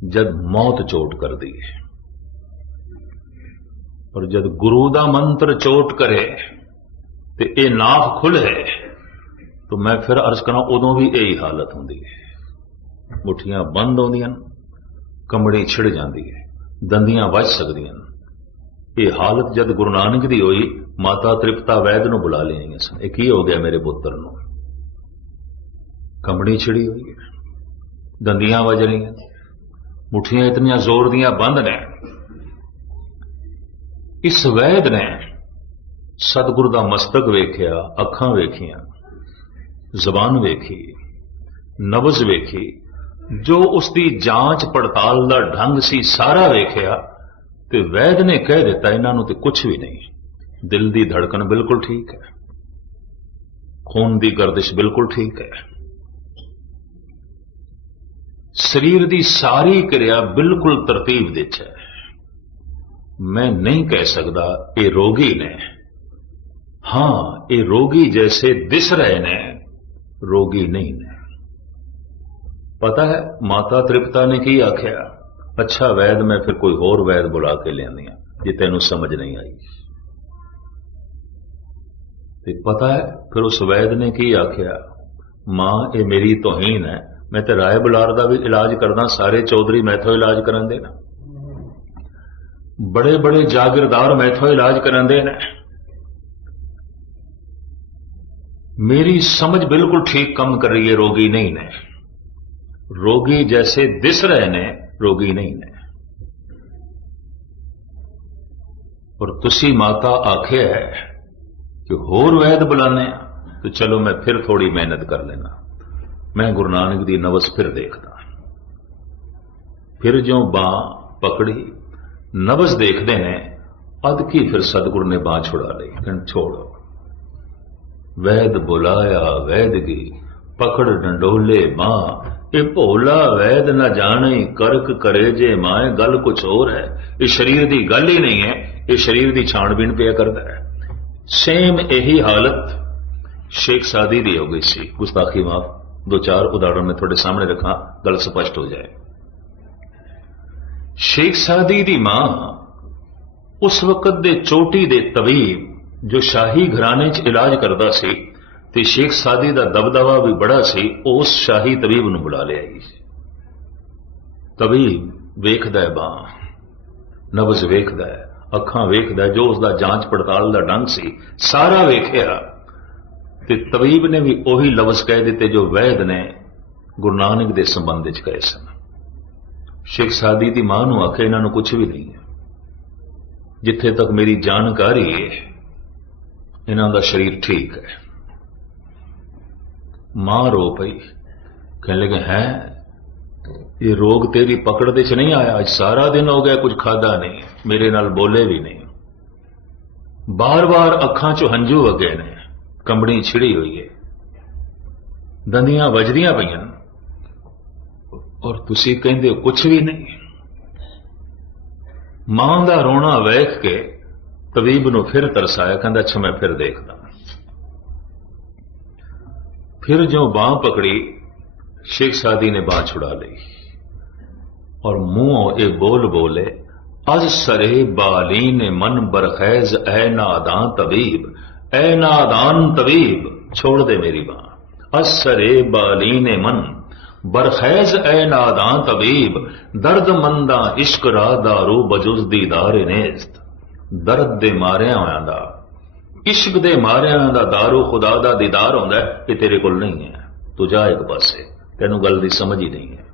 जद मौत चोट कर दी है, और जद गुरु दा मंत्र चोट करे ते ये नाफ खुले, तो मैं फिर अर्ज करा उदों भी यही हालत होंदी है। मुठियां बंद होंदियां, कंबड़ी छिड़ जाती है, दंदियां वज सकदियां। ये हालत जद गुरु नानक दी होई ਮਾਤਾ ਤ੍ਰਿਪਤਾ ਵੈਦ ਨੂੰ ਬੁਲਾ ਲਿਆਈਆਂ ਸਨ। ਇਹ ਕੀ ਹੋ ਗਿਆ ਮੇਰੇ ਪੁੱਤਰ ਨੂੰ? ਕੰਬਣੀ ਛਿੜੀ ਹੋਈ ਹੈ, ਦੰਦੀਆਂ ਵੱਜ ਰਹੀਆਂ, ਮੁੱਠੀਆਂ ਇਤਨੀਆਂ ਜ਼ੋਰ ਦੀਆਂ ਬੰਦ ਨੇ। ਇਸ ਵੈਦ ਨੇ ਸਤਿਗੁਰੂ ਦਾ ਮਸਤਕ ਵੇਖਿਆ, ਅੱਖਾਂ ਵੇਖੀਆਂ, ਜ਼ਬਾਨ ਵੇਖੀ, ਨਬਜ਼ ਵੇਖੀ, ਜੋ ਉਸ ਦੀ ਜਾਂਚ ਪੜਤਾਲ ਦਾ ਢੰਗ ਸੀ ਸਾਰਾ ਵੇਖਿਆ, ਤੇ ਵੈਦ ਨੇ ਕਹਿ ਦਿੱਤਾ ਇਹਨਾਂ ਨੂੰ ਤੇ ਕੁਝ ਵੀ ਨਹੀਂ। ਦਿਲ ਦੀ ਧੜਕਣ ਬਿਲਕੁਲ ਠੀਕ ਹੈ, ਖੂਨ ਦੀ ਗਰਦਿਸ਼ ਬਿਲਕੁਲ ਠੀਕ ਹੈ, ਸਰੀਰ ਦੀ ਸਾਰੀ ਕਿਰਿਆ ਬਿਲਕੁਲ ਤਰਤੀਬ ਵਿੱਚ ਹੈ। ਮੈਂ ਨਹੀਂ ਕਹਿ ਸਕਦਾ ਇਹ ਰੋਗੀ ਨੇ, ਹਾਂ ਇਹ ਰੋਗੀ ਜੈਸੇ ਦਿਸ ਰਹੇ ਨੇ, ਰੋਗੀ ਨਹੀਂ ਨੇ। ਪਤਾ ਹੈ ਮਾਤਾ ਤ੍ਰਿਪਤਾ ਨੇ ਕੀ ਆਖਿਆ? ਅੱਛਾ ਵੈਦ, ਮੈਂ ਫਿਰ ਕੋਈ ਹੋਰ ਵੈਦ ਬੁਲਾ ਕੇ ਲਿਆਂਦੀ ਆ ਜੇ ਤੈਨੂੰ ਸਮਝ ਨਹੀਂ ਆਈ। ਤੇ ਪਤਾ ਹੈ ਫਿਰ ਉਸ ਵੈਦ ਨੇ ਕੀ ਆਖਿਆ? ਮਾਂ ਇਹ ਮੇਰੀ ਤੋਹੀਨ ਹੈ, ਮੈਂ ਤੇ ਰਾਏ ਬੁਲਾਰ ਦਾ ਵੀ ਇਲਾਜ ਕਰਦਾ, ਸਾਰੇ ਚੌਧਰੀ ਮੈਥੋਂ ਇਲਾਜ ਕਰਾਂਦੇ ਨੇ, ਬੜੇ ਬੜੇ ਜਾਗੀਰਦਾਰ ਮੈਥੋਂ ਇਲਾਜ ਕਰਾਂਦੇ ਨੇ। मेरी समझ बिल्कुल ठीक काम कर रही है, रोगी नहीं ने। रोगी जैसे दिस रहे ने, रोगी नहीं ने। और तुसी माता आखे है कि होर वैद बुलाने, तो चलो मैं फिर थोड़ी मेहनत कर लेना, मैं गुरु नानक दी नवस फिर देखदा। फिर जो बां पकड़ी, नवस देखते ने, अद की फिर सतगुरु ने बां छुड़ा ली, कहन छोड़ो। वैद बुलाया वैद की पकड़ डंडोले मां, ये भोला वैद न जाने करक करे जे माए। गल कुछ और है, ये शरीर की गल ही नहीं है, ये शरीर की छाणबीन पिया करता है। सेम यही हालत शेख सादी दी हो गई सी। गुस्ताखी माफ, दो चार उदाहरण मैं थोड़े सामने रखा, गल स्पष्ट हो जाए। शेख सादी दी मां उस वक्त दे चोटी दे तबीब जो शाही घराने च इलाज करता सी, ते शेख सादी दा दबदबा भी बड़ा सी, उस शाही तबीब नूं बुला लिया। तबीब वेखदा है बां, नबज वेखदा है, अखां वेखदा है, जो उसका जांच पड़ताल का ढंग सी सारा वेखिया, ते तबीब ने भी उही लफ्ज कह दिते जो वैद ने गुरु नानक के संबंध च कहे सन। शेख सादी दी मां नूं आखे इन्हां नूं कुछ भी नहीं है, जिथे तक मेरी जानकारी है इन्हां दा शरीर ठीक है। मां रो पई, कहने लगे हैं ये रोग तेरी पकड़ दे च नहीं आया, आज सारा दिन हो गया कुछ खादा नहीं, मेरे नाल बोले भी नहीं, बार बार अखां चों हंझू वगे ने, कंबड़ी छिड़ी हुई है, दंदियां वजदियां पईयां, और तुसी कहंदे हो कुछ भी नहीं। मां दा रोना वेख के तबीब नूं फिर तरसाया, कहंदा अच्छा मैं फिर देखदा। फिर जो बांह पकड़ी, शेख सादी ने बांह छुड़ा ली और मुंहों ए बोल बोले, अज सरे बाली ने मन बरखैज ऐ नादान तबीब, ऐ नादान तबीब, छोड़ दे मेरी बांह। अज सरे बाली ने मन बरखैज ऐ नादान तबीब, दर्द मंदा इश्क रा दारू बजुज दीदार नेस्त। दर्द दे मारिया होया दा, इश्क दे मारिया दा दारू खुदा दा दीदार होंदा है, ये तेरे कोल नहीं है, तू जा एक पासे, तेनू गल दी समझ ही नहीं है,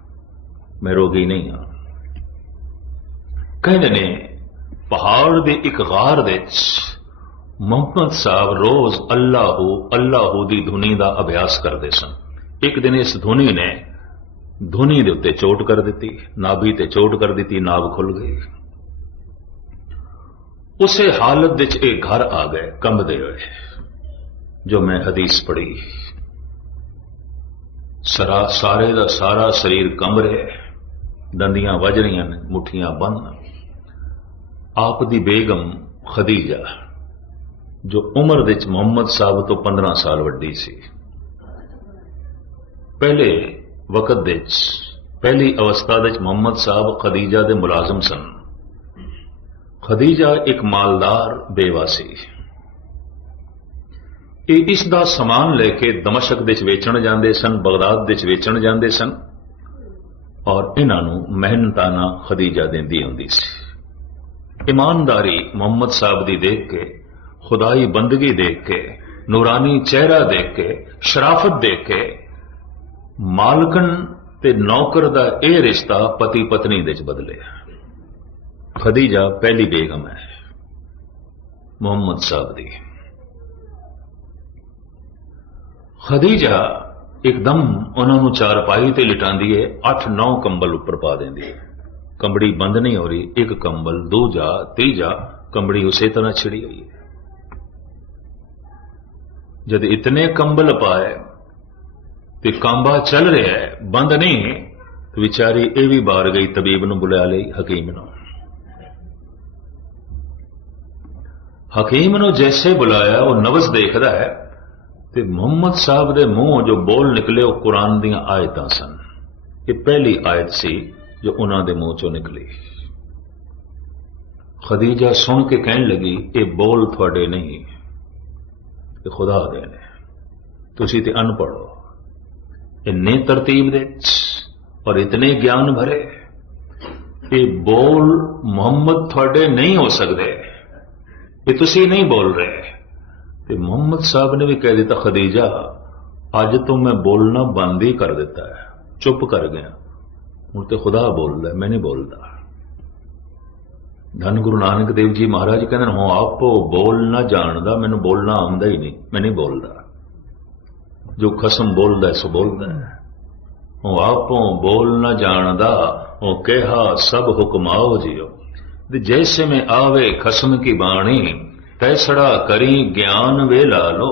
मैं रोगी नहीं हाँ। कहते ने पहाड़ दे एक गार दे मोहम्मद साहब रोज अल्लाहू अल्लाहू दी धुनी दा अभ्यास करते सन। एक दिन इस धुनी ने धुनी दे उत्ते चोट कर दी, नाभि ते चोट कर दी, नाभ खुल गई। उसे हालत विच एक घर आ गए कंबदे हुए, जो मैं हदीस पढ़ी, सारे दा सारा शरीर कंब रहा है, दंदियां वज रही ने, मुठियां बंद। आप दी बेगम खदीजा जो उम्र विच मोहम्मद साहब तो 15 साल वड्डी सी, पहले वक्त विच पहली अवस्था विच मोहम्मद साहब खदीजा दे मुलाजम सन। खदीजा एक मालदार बेवा सी, इसका समान लेके दमशक दे वेचण जाते सन, बगदाद दे वेचण जाते सन, और इन्हों मेहनताना खदीजा देंदी आउंदी सी। ईमानदारी मोहम्मद साहब दी देख के खुदाई बंदगी देख के, नूरानी चेहरा देख के, शराफत देख के मालकन ते नौकर दा यह रिश्ता पति पत्नी दे च बदलिया। खदीजा पहली बेगम है मुहम्मद साहब दी। खदीजा एकदम उन्होंने चारपाई ते लिटांदी है, 8-9 कंबल उपर पा देंदी है। कंबड़ी बंद नहीं हो रही, एक कंबल, दूजा, तीजा, कंबड़ी उसी तरह छिड़ी हुई है। जब इतने कंबल पाए तो कांबा चल रहा है, बंद नहीं, तो बेचारी ये भी बाहर गई, तबीब नूं बुला ली, हकीम नूं। हकीम नूं जैसे बुलाया वो नवज देखदा है ते मुहम्मद साहब दे मुंह जो बोल निकले वो कुरान दी आयतां सन। ये पहली आयत सी जो उन्हां दे मुंह चों निकली। खदीजा सुन के कहन लगी, ये बोल थोड़े नहीं, ये खुदा दे ने, तुसीं ते अनपढ़ हो। इन्ने तरतीब दे और इतने ज्ञान भरे, ये बोल मुहम्मद थोड़े नहीं हो सकते, ये तुसी नहीं बोल रहे। तो मुहम्मद साहब ने भी कह दिता, खदीजा अज तो मैं बोलना बंद ही कर दिता है, चुप कर गया, हूं तो खुदा बोलता है, मैं नहीं बोलता। धन गुरु नानक देव जी महाराज कहते हूं आप बोल ना जानदा, मैनू बोलना आंदा ही नहीं, मैं नहीं बोलता। जो खसम बोलदा है सो बोलदा है। हूं आप बोल ना जानदा, वो कहा सब हुक्माओ जियो, जैसे में आवे खसम की बाणी, तैसड़ा करी ज्ञान वे ला लो।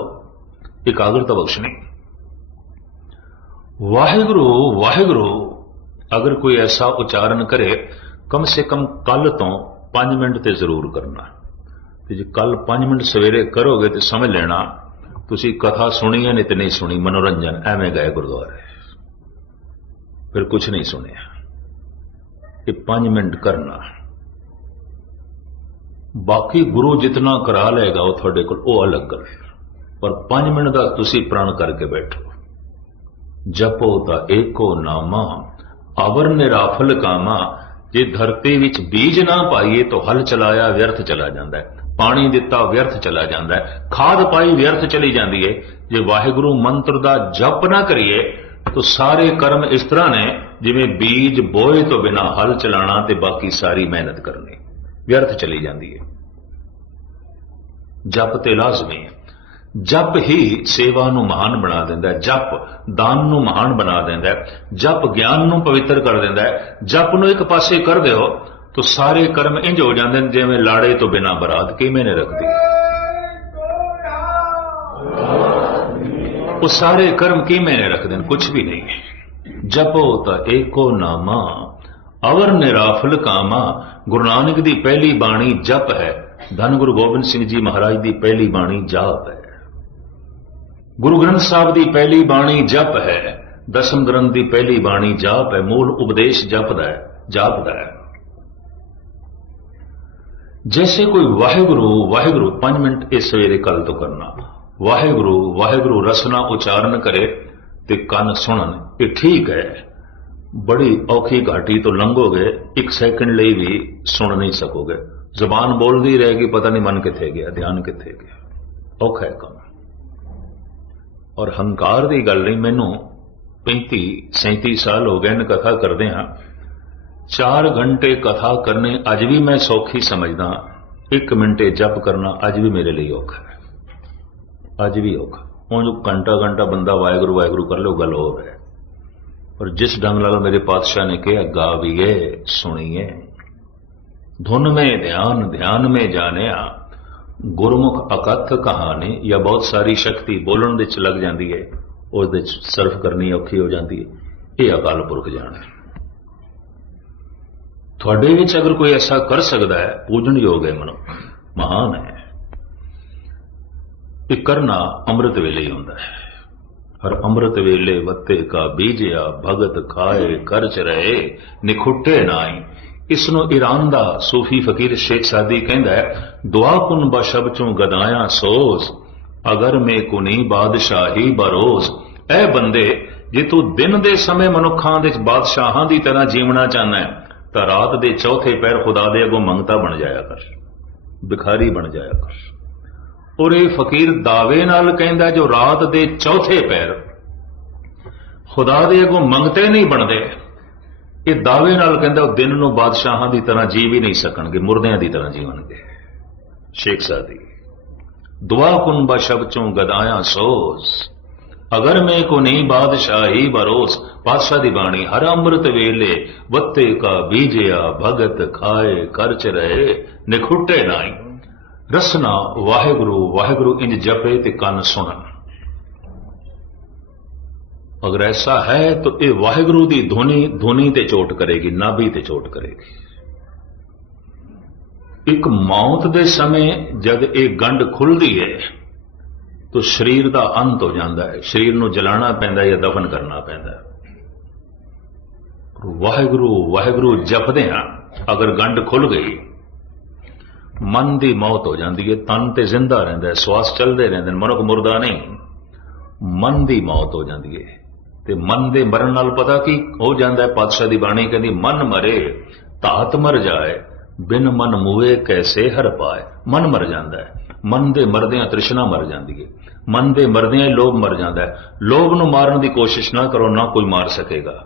एकाग्रता बख्शनी। वाहिगुरु वाहिगुरु अगर कोई ऐसा उच्चारण करे, कम से कम कल तो 5 मिनट ते जरूर करना। तो जो कल 5 मिनट सवेरे करोगे तो समझ लेना तुसी कथा सुनी है, नहीं तो नहीं सुनी, मनोरंजन एवं गए गुरुद्वारे, फिर कुछ नहीं सुनिया। ये 5 मिनट करना, बाकी गुरु जितना करा लेगा वो थोड़े को वो अलग गल, पर 5 मिनट का तुसी प्रण करके बैठो। जपो ता एको नामा, अवर निराफल कामा। जे धरती विच बीज ना पाइए तो हल चलाया व्यर्थ चला जाता है, पानी दिता व्यर्थ चला जाता है, खाद पाई व्यर्थ चली जाती है। जे वाहिगुरु मंत्र का जप ना करिए तो सारे कर्म इस तरह ने जिवें बीज बोए तो बिना हल चलाना ते बाकी सारी मेहनत करनी व्यर्थ चली जाती है। जप ते लाजमी है। जप ही सेवा नूं महान बना देंदा है, जप दान नूं महान बना देंदा है, जप ज्ञान नूं पवित्र कर देंदा है। जप नूं एक पासे कर दिओ तो सारे कर्म इंज हो जाते हैं जिवें लाड़े तो बिना बरात किवें ने रखदी। वो सारे कर्म किवें ने रख दें, कुछ भी नहीं। जपो ता एको नामा, अवर निराफल कामा। गुरु नानक दी पहली बाणी जप है, धन गुरु गोबिंद सिंह जी महाराज दी पहली बाणी जाप है, गुरु ग्रंथ साहब दी पहली बाणी जप है, दसम ग्रंथ दी पहली बाणी जाप है। मूल उपदेश जपदा है, जापदा है। जैसे कोई वाहिगुरु वाहिगुरु 5 मिनट इस सवेरे कल तो करना, वाहिगुरु वाहिगुरु रसना उच्चारण करे ते कन सुनन, ये ठीक है। बड़ी औखी घाटी तो लंघोगे, 1 सेकंड लिए भी सुन नहीं सकोगे, जुबान बोलती रहेगी, पता नहीं मन किथे गया, ध्यान किथे गया, औखा है काम। और हंकार की गल नहीं, मैनू 35-37 साल हो गए न कथा करदे हां। 4 घंटे कथा करने अज भी मैं सौखी समझदा, 1 मिनटे जप करना अज भी मेरे लिए औखा है, अज भी औखा। हुण जो घंटा घंटा बंदा वाहिगुरु वाहिगुरु कर लो, गल हो है। और जिस ढंग नाल मेरे पातशाह ने कहा, गाविए सुनिए, धुन में ध्यान ध्यान में जानिया, गुरमुख अकथ कहानी। या बहुत सारी शक्ति बोलण दे च लग जाती है, उस सर्फ करनी औखी हो जाती है। ये अकाल पुरख जाने। थोड़े विच अगर कोई ऐसा कर सकता है, पूजन योग है, मनुख महान है। ये करना अमृत वेले ही होंदा है। हर अमृत वेले वत्ते का बीजिया, भगत खाए खर्च रहे, निखुटे नाई। इसनों ईरान दा सूफी फकीर शेख सादी कहंदा है, दुआ कुन बशब चों गदाया सोज, अगर में कुनी बादशाही बरोज। ऐ बंदे, जे तू दिन दे समय मनुखां दे बादशाहां दी तरह जीवना चाहना है, तो रात दे चौथे पैर खुदा दे अगों मंगता बन जाया कर, भिखारी बन जाया कर। और ये फकीर दावे नाल कहंदा जो रात दे चौथे पैर खुदा दे अगों मंगते नहीं बनते, ये दावे नाल कहंदा दिन नूं बादशाहां दी तरह जी भी नहीं सकणगे, मुर्दियां दी तरह जीवणगे। शेख सादी दुआ कुन बशब चों गदाया सोज, अगर मैं को नहीं बादशाही बरोस। बादशाह दी बाणी हर अमृत वेले वत्ते का बीजिया भगत खाए खर्च रहे निखुटे नाई। रसना वाहेगुरु वाहेगुरु इंज जपे ते कन सुनन। अगर ऐसा है तो ये वाहेगुरु दी धुनी धुनी ते चोट करेगी, नाभि ते चोट करेगी। एक मौत दे समय जब एक गंढ खुलदी है तो शरीर का अंत हो जाता है, शरीर नूं जलाना पैंदा या दफन करना पैंदा। वाहेगुरु वाहेगुरु जपदे हां अगर गंढ खुल गई मन की मौत हो जाती है। तन ते जिंदा रहिंदा है, श्वास चलते रहंदे ने, मनुख मुर्दा नहीं, मन की मौत हो जाती है। ते मन दे मरण नाल पता की हो जाता है, पातशाह दी बाणी कहंदी मन मरे धात मर जाए, बिन मन मुए कैसे हर पाए। मन मर जाता है, मन दे मरदियां तृष्णा मर जाती है, मन दे मरदियां लोभ मर जाता है। लोभ नूं मारन की कोशिश ना करो, ना कोई मार सकेगा।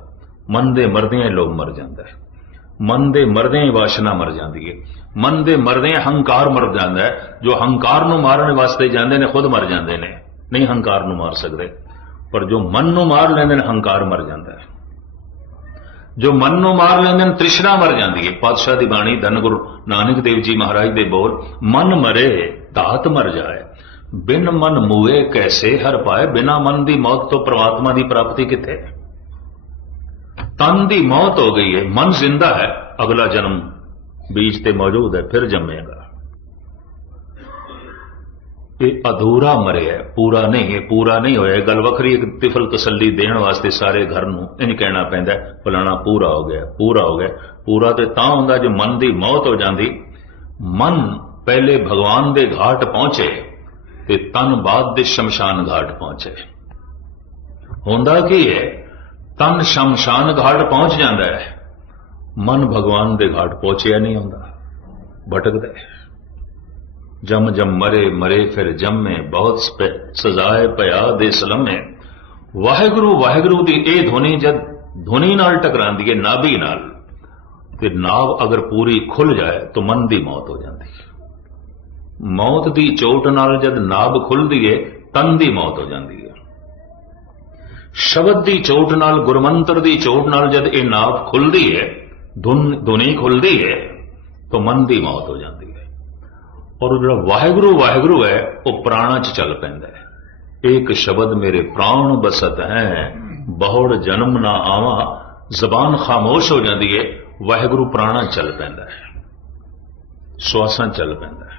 मन दे मरदियां लोभ मर जाता है, मन दे मरदियां वासना मर जाती है, मन दे मरदियां हंकार मर जाता है। जो हंकार नूं मारन वास्ते जांदे ने खुद मर जाते हैं, नहीं हंकार नूं मार सकते, पर जो मन नूं मार लैंदे ने हंकार मर जाता है। जो मन नूं मार लैंदे ने तृष्णा मर जाती है। पातशाह दी बाणी धन गुरु नानक देव जी महाराज दे बोल, मन मरे धात मर जाए, बिन मन मुए कैसे हर पाए। बिना मन की मौत तो परमात्मा की प्राप्ति किथे। तन की मौत हो गई है, मन जिंदा है, अगला जन्म बीज ते मौजूद है, फिर जमेगा। ये अधूरा मरे है, पूरा नहीं है, पूरा नहीं होया। गल वखरी एक तिफल तसल्ली देण वास्ते सारे घर नूं इंज कहना पैंदा फलाना पूरा हो गया, पूरा हो गया। पूरा तो तां हुंदा जो मन की मौत हो जाती। मन पहले भगवान दे घाट पहुंचे ते तन बाद दे शमशान घाट पहुंचे। हुंदा की है, तन शमशान घाट पहुंच जाता है, मन भगवान दे घाट पहुंचया नहीं हुंदा, भटकदा है। जम जम मरे मरे फिर जमे, बहुत सजाए पया दे सलमे। वाहेगुरु वाहेगुरु दी ए धुनी जद धुनी नाल टकरांदी है नाभि नाल, ते नाभ अगर पूरी खुल जाए तो मन की मौत हो जाती है। मौत की चोट नाल जद नाभ खुलदी है तन की मौत हो जाती है। शब्द की चोट नाल, गुरमंत्र की चोट नाल जद ये नाभ खुलदी है, धुनी खुलदी है, तो मन की मौत हो जाती है। और जो वाहेगुरु वाहेगुरु है वह प्राणा च चल पैंदा है। एक शब्द मेरे प्राण बसत है, बहुड़ जन्म ना आवा। जबान खामोश हो जाती है, वाहेगुरु प्राणा चल पैंदा है, श्वासां चल पैंदा है।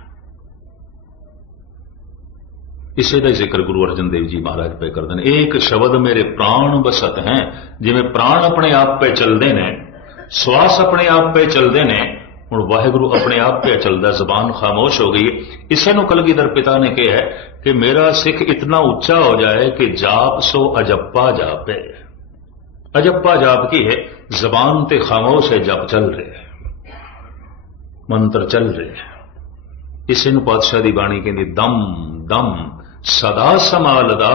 इसे का जिक्र गुरु अर्जन देव जी महाराज पे करते हैं। एक शब्द मेरे प्राण बसत हैं, जिवें प्राण अपने आप पे चलते ने, श्वास अपने आप पे चलते ने, हुण वाहेगुरु अपने आप पे चलता, जबान खामोश हो गई। इसे नूं कलगीधर पिता ने कहा है कि मेरा सिख इतना उच्चा हो जाए कि जाप सो अजप्पा जापे। अजप्पा जाप की है, जबान ते खामोश है, जप चल रहे, मंत्र चल रहे। इसे नूं पातशाह दी बाणी कहंदी दम दम सदा समालदा,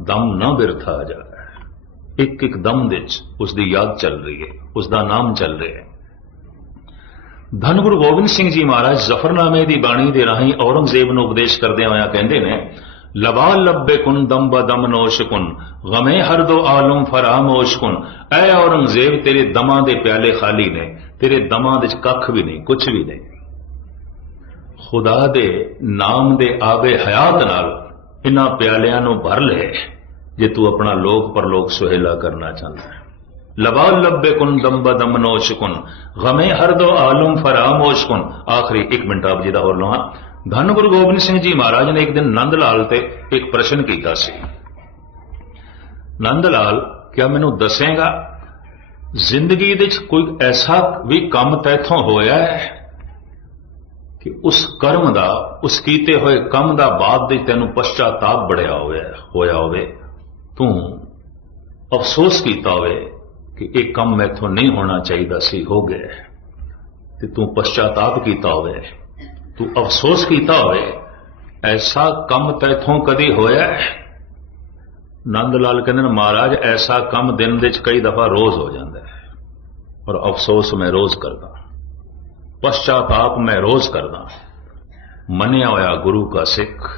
दम न बिरथा जाए। एक एक दम विच उसकी याद चल रही है, उसका नाम चल रहा है। धन गुरु गोबिंद सिंह जी महाराज जफरनामे की बाणी के राही औरंगजेब नूं उपदेश करदे होया कहंदे ने, लबा लब्बे कुन दम ब दम नोश कुन, गमे हर दो आलम फरामोश कुन। ऐ औरंगजेब तेरे दमा दे प्याले खाली ने, तेरे दमा दे कख भी नहीं, कुछ भी नहीं। खुदा दे नाम दे आबे हयात नाल इन्हां प्यालियां नूं भर ले, जे तू अपना लोक परलोक सुहेला करना चाहता है। लबा लब्बे कुन दम ब दम नोश कुन, गमे हर दो आलम फरामोश कुन। आखिरी 1 मिनट आप जी का होर लवां। धन गुरु गोबिंद सिंह जी महाराज ने एक दिन नंद लाल ते एक प्रश्न किया सी। नंद लाल, क्या मैनू दसेगा जिंदगी दे कोई ऐसा भी काम तैथों होया है कि उस कर्म दा, उस कीते हुए कम दा बाद दे तैनू पश्चाताप बड़िया होया होवे, तू अफसोस किया होवे कि एक कम मैथों नहीं होना चाहिए सी, हो गया, ते तू पश्चाताप किया होवे, तू अफसोस किया होवे ऐसा कम तैथों कदी होया है? नंद लाल कहते हैं महाराज ऐसा कम दिन दे कई दफा रोज हो जाता है, और अफसोस मैं रोज करदा, पश्चाताप मैं रोज करदा। मनिया होया गुरु का सिख,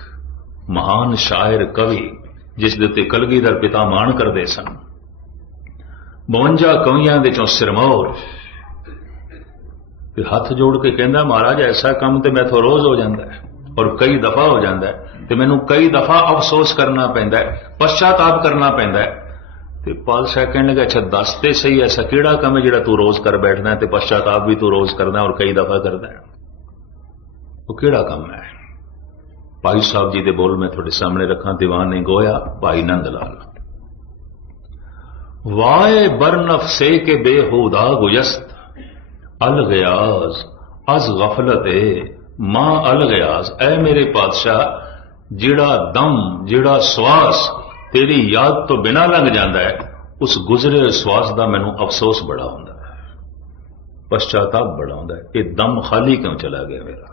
महान शायर कवि जिस दे उत्ते कलगीधर पिता मान करते सन, 52 कवियां दे चों सिरमौर, हाथ जोड़ के कहंदा महाराज ऐसा काम तो मैथों रोज हो जाता है और कई दफा हो जाता है, तो मैनू कई दफा अफसोस करना पैंदा है, पश्चाताप करना पैंदा है। तो पातशाह कहने लगे अच्छा दस ते सही ऐसा किहड़ा काम है जिहड़ा तू रोज कर बैठना है, तो पश्चाताप भी तू रोज करना और कई दफा करदा है, वो किहड़ा काम है? भाई साहब जी दे बोल मैं थोड़े सामने रखा, दीवाने गोया भाई नंद लाल। वाए बरनफ से के बेहुदा गुयस्त अल गयाज अज गफलत मां अल गयाज। ऐ मेरे पातशाह जिहड़ा दम जिहड़ा श्वास तेरी याद तो बिना लंघ जाता है, उस गुजरे श्वास का मैनू अफसोस बड़ा होंदा है, पश्चाताप बड़ा होंदा है। ये दम खाली क्यों चला गया मेरा,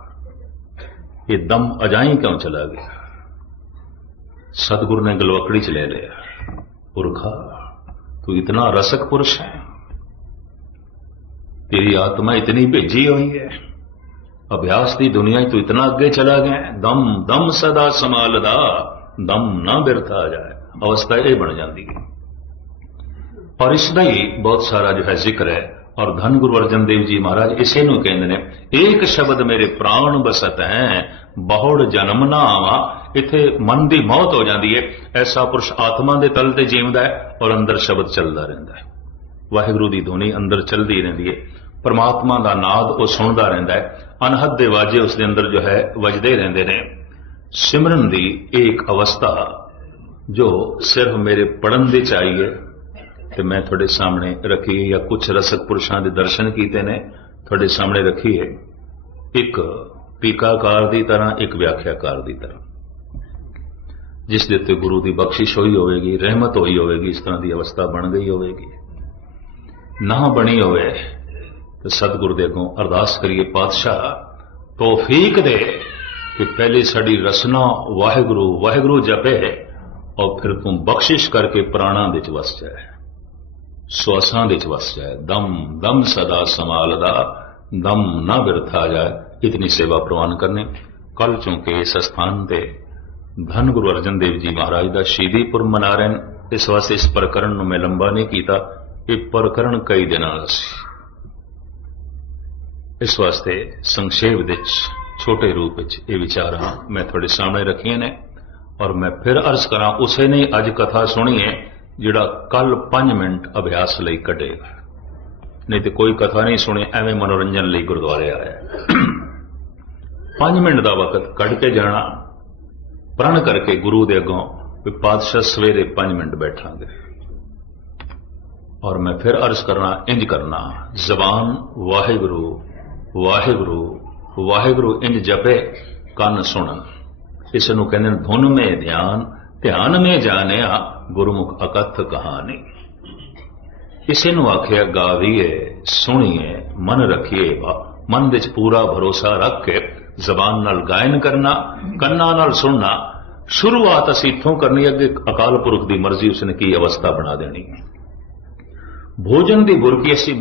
ये दम अजाई क्यों चला गया? सतगुरु ने गलवकड़ी च ले लिया, पुरखा तू इतना रसक पुरुष है, तेरी आत्मा इतनी भेजी हुई है, अभ्यास की दुनिया तू इतना अगे चला गया, दम दम सदा संभालदा दम ना बिरथा जाए, अवस्था यह बन जाती है। और इसका ही बहुत सारा जो है जिक्र है, और धन गुरु अर्जन देव जी महाराज इसे नूं कहंदे ने, एक शब्द मेरे प्राण बसत है बहुड़ जन्म ना आवा। इत्थे मन की मौत हो जाती है, ऐसा पुरुष आत्मा के तल ते जीवदा है और अंदर शब्द चलता रहता है, वाहिगुरू की धुनी अंदर चलती रहती है, परमात्मा का नाद वो सुनता रहता है, अनहद दे वाजे उसके अंदर जो है वजदे रहते हैं। सिमरन की एक अवस्था जो सिर्फ मेरे पढ़न दे चाहिए तो मैं थोड़े सामने रखी है, या कुछ रसक पुरुषों के दर्शन किए ने थोड़े सामने रखी है, एक टीकाकार की तरह एक व्याख्याकार की तरह, जिस दे उत्ते गुरु की बख्शिश हुई होगी, रहमत हुई होगी, इस तरह की अवस्था बन गई होगी। ना बनी होवे तो सतगुरु दे अगों अरदास करिए, पातशाह तौफीक दे कि पहले साड़ी रसना वाहिगुरू वाहिगुरू जपे और फिर तू बख्शिश करके प्राणा दे वस जाए, श्वासां दे वस जाए, दम दम सदा संभालदा दम ना बिरथा जाए। इतनी सेवा प्रवान करने। कल चूंकि इस स्थान पे धन गुरु अर्जन देव जी महाराज का शहीदी पुरब मना रहे हैं, इस वास्ते इस प्रकरण में मैं लंबा नहीं किया, ये प्रकरण कई दिन इस वास्ते संक्षेप विच छोटे रूप ये विचार मैं थोड़े सामने रखिए ने, और मैं फिर अर्ज करा उसे ने अज कथा सुनी है जिहड़ा कल 5 मिनट अभ्यास लई कटेगा, नहीं तो कोई कथा नहीं सुनी, एवं मनोरंजन लई गुरुद्वारे आया। 5 मिनट का वक्त कट के जाना, प्रण करके गुरु दे अगों भी पातशाह सवेरे 5 मिनट बैठांगे, और मैं फिर अर्ज करना इंज करना, जबान वाहिगुरू वाहिगुरू वाहिगुरू इंज जपे, कन सुन, इस नूं कहंदे ने धुन में ध्यान, ध्यान में जानिया गुरुमुख अकथ कहानी। इसे नूं आखिया गावीए सुनिए मन रखिए, मन विच पूरा भरोसा रख के जबान नाल गायन करना, कन्ना नाल सुनना। शुरुआत असीं इत्थों करनी, अगे अकाल पुरख की मर्जी उसने की अवस्था बना देनी। भोजन की बुरकी असीं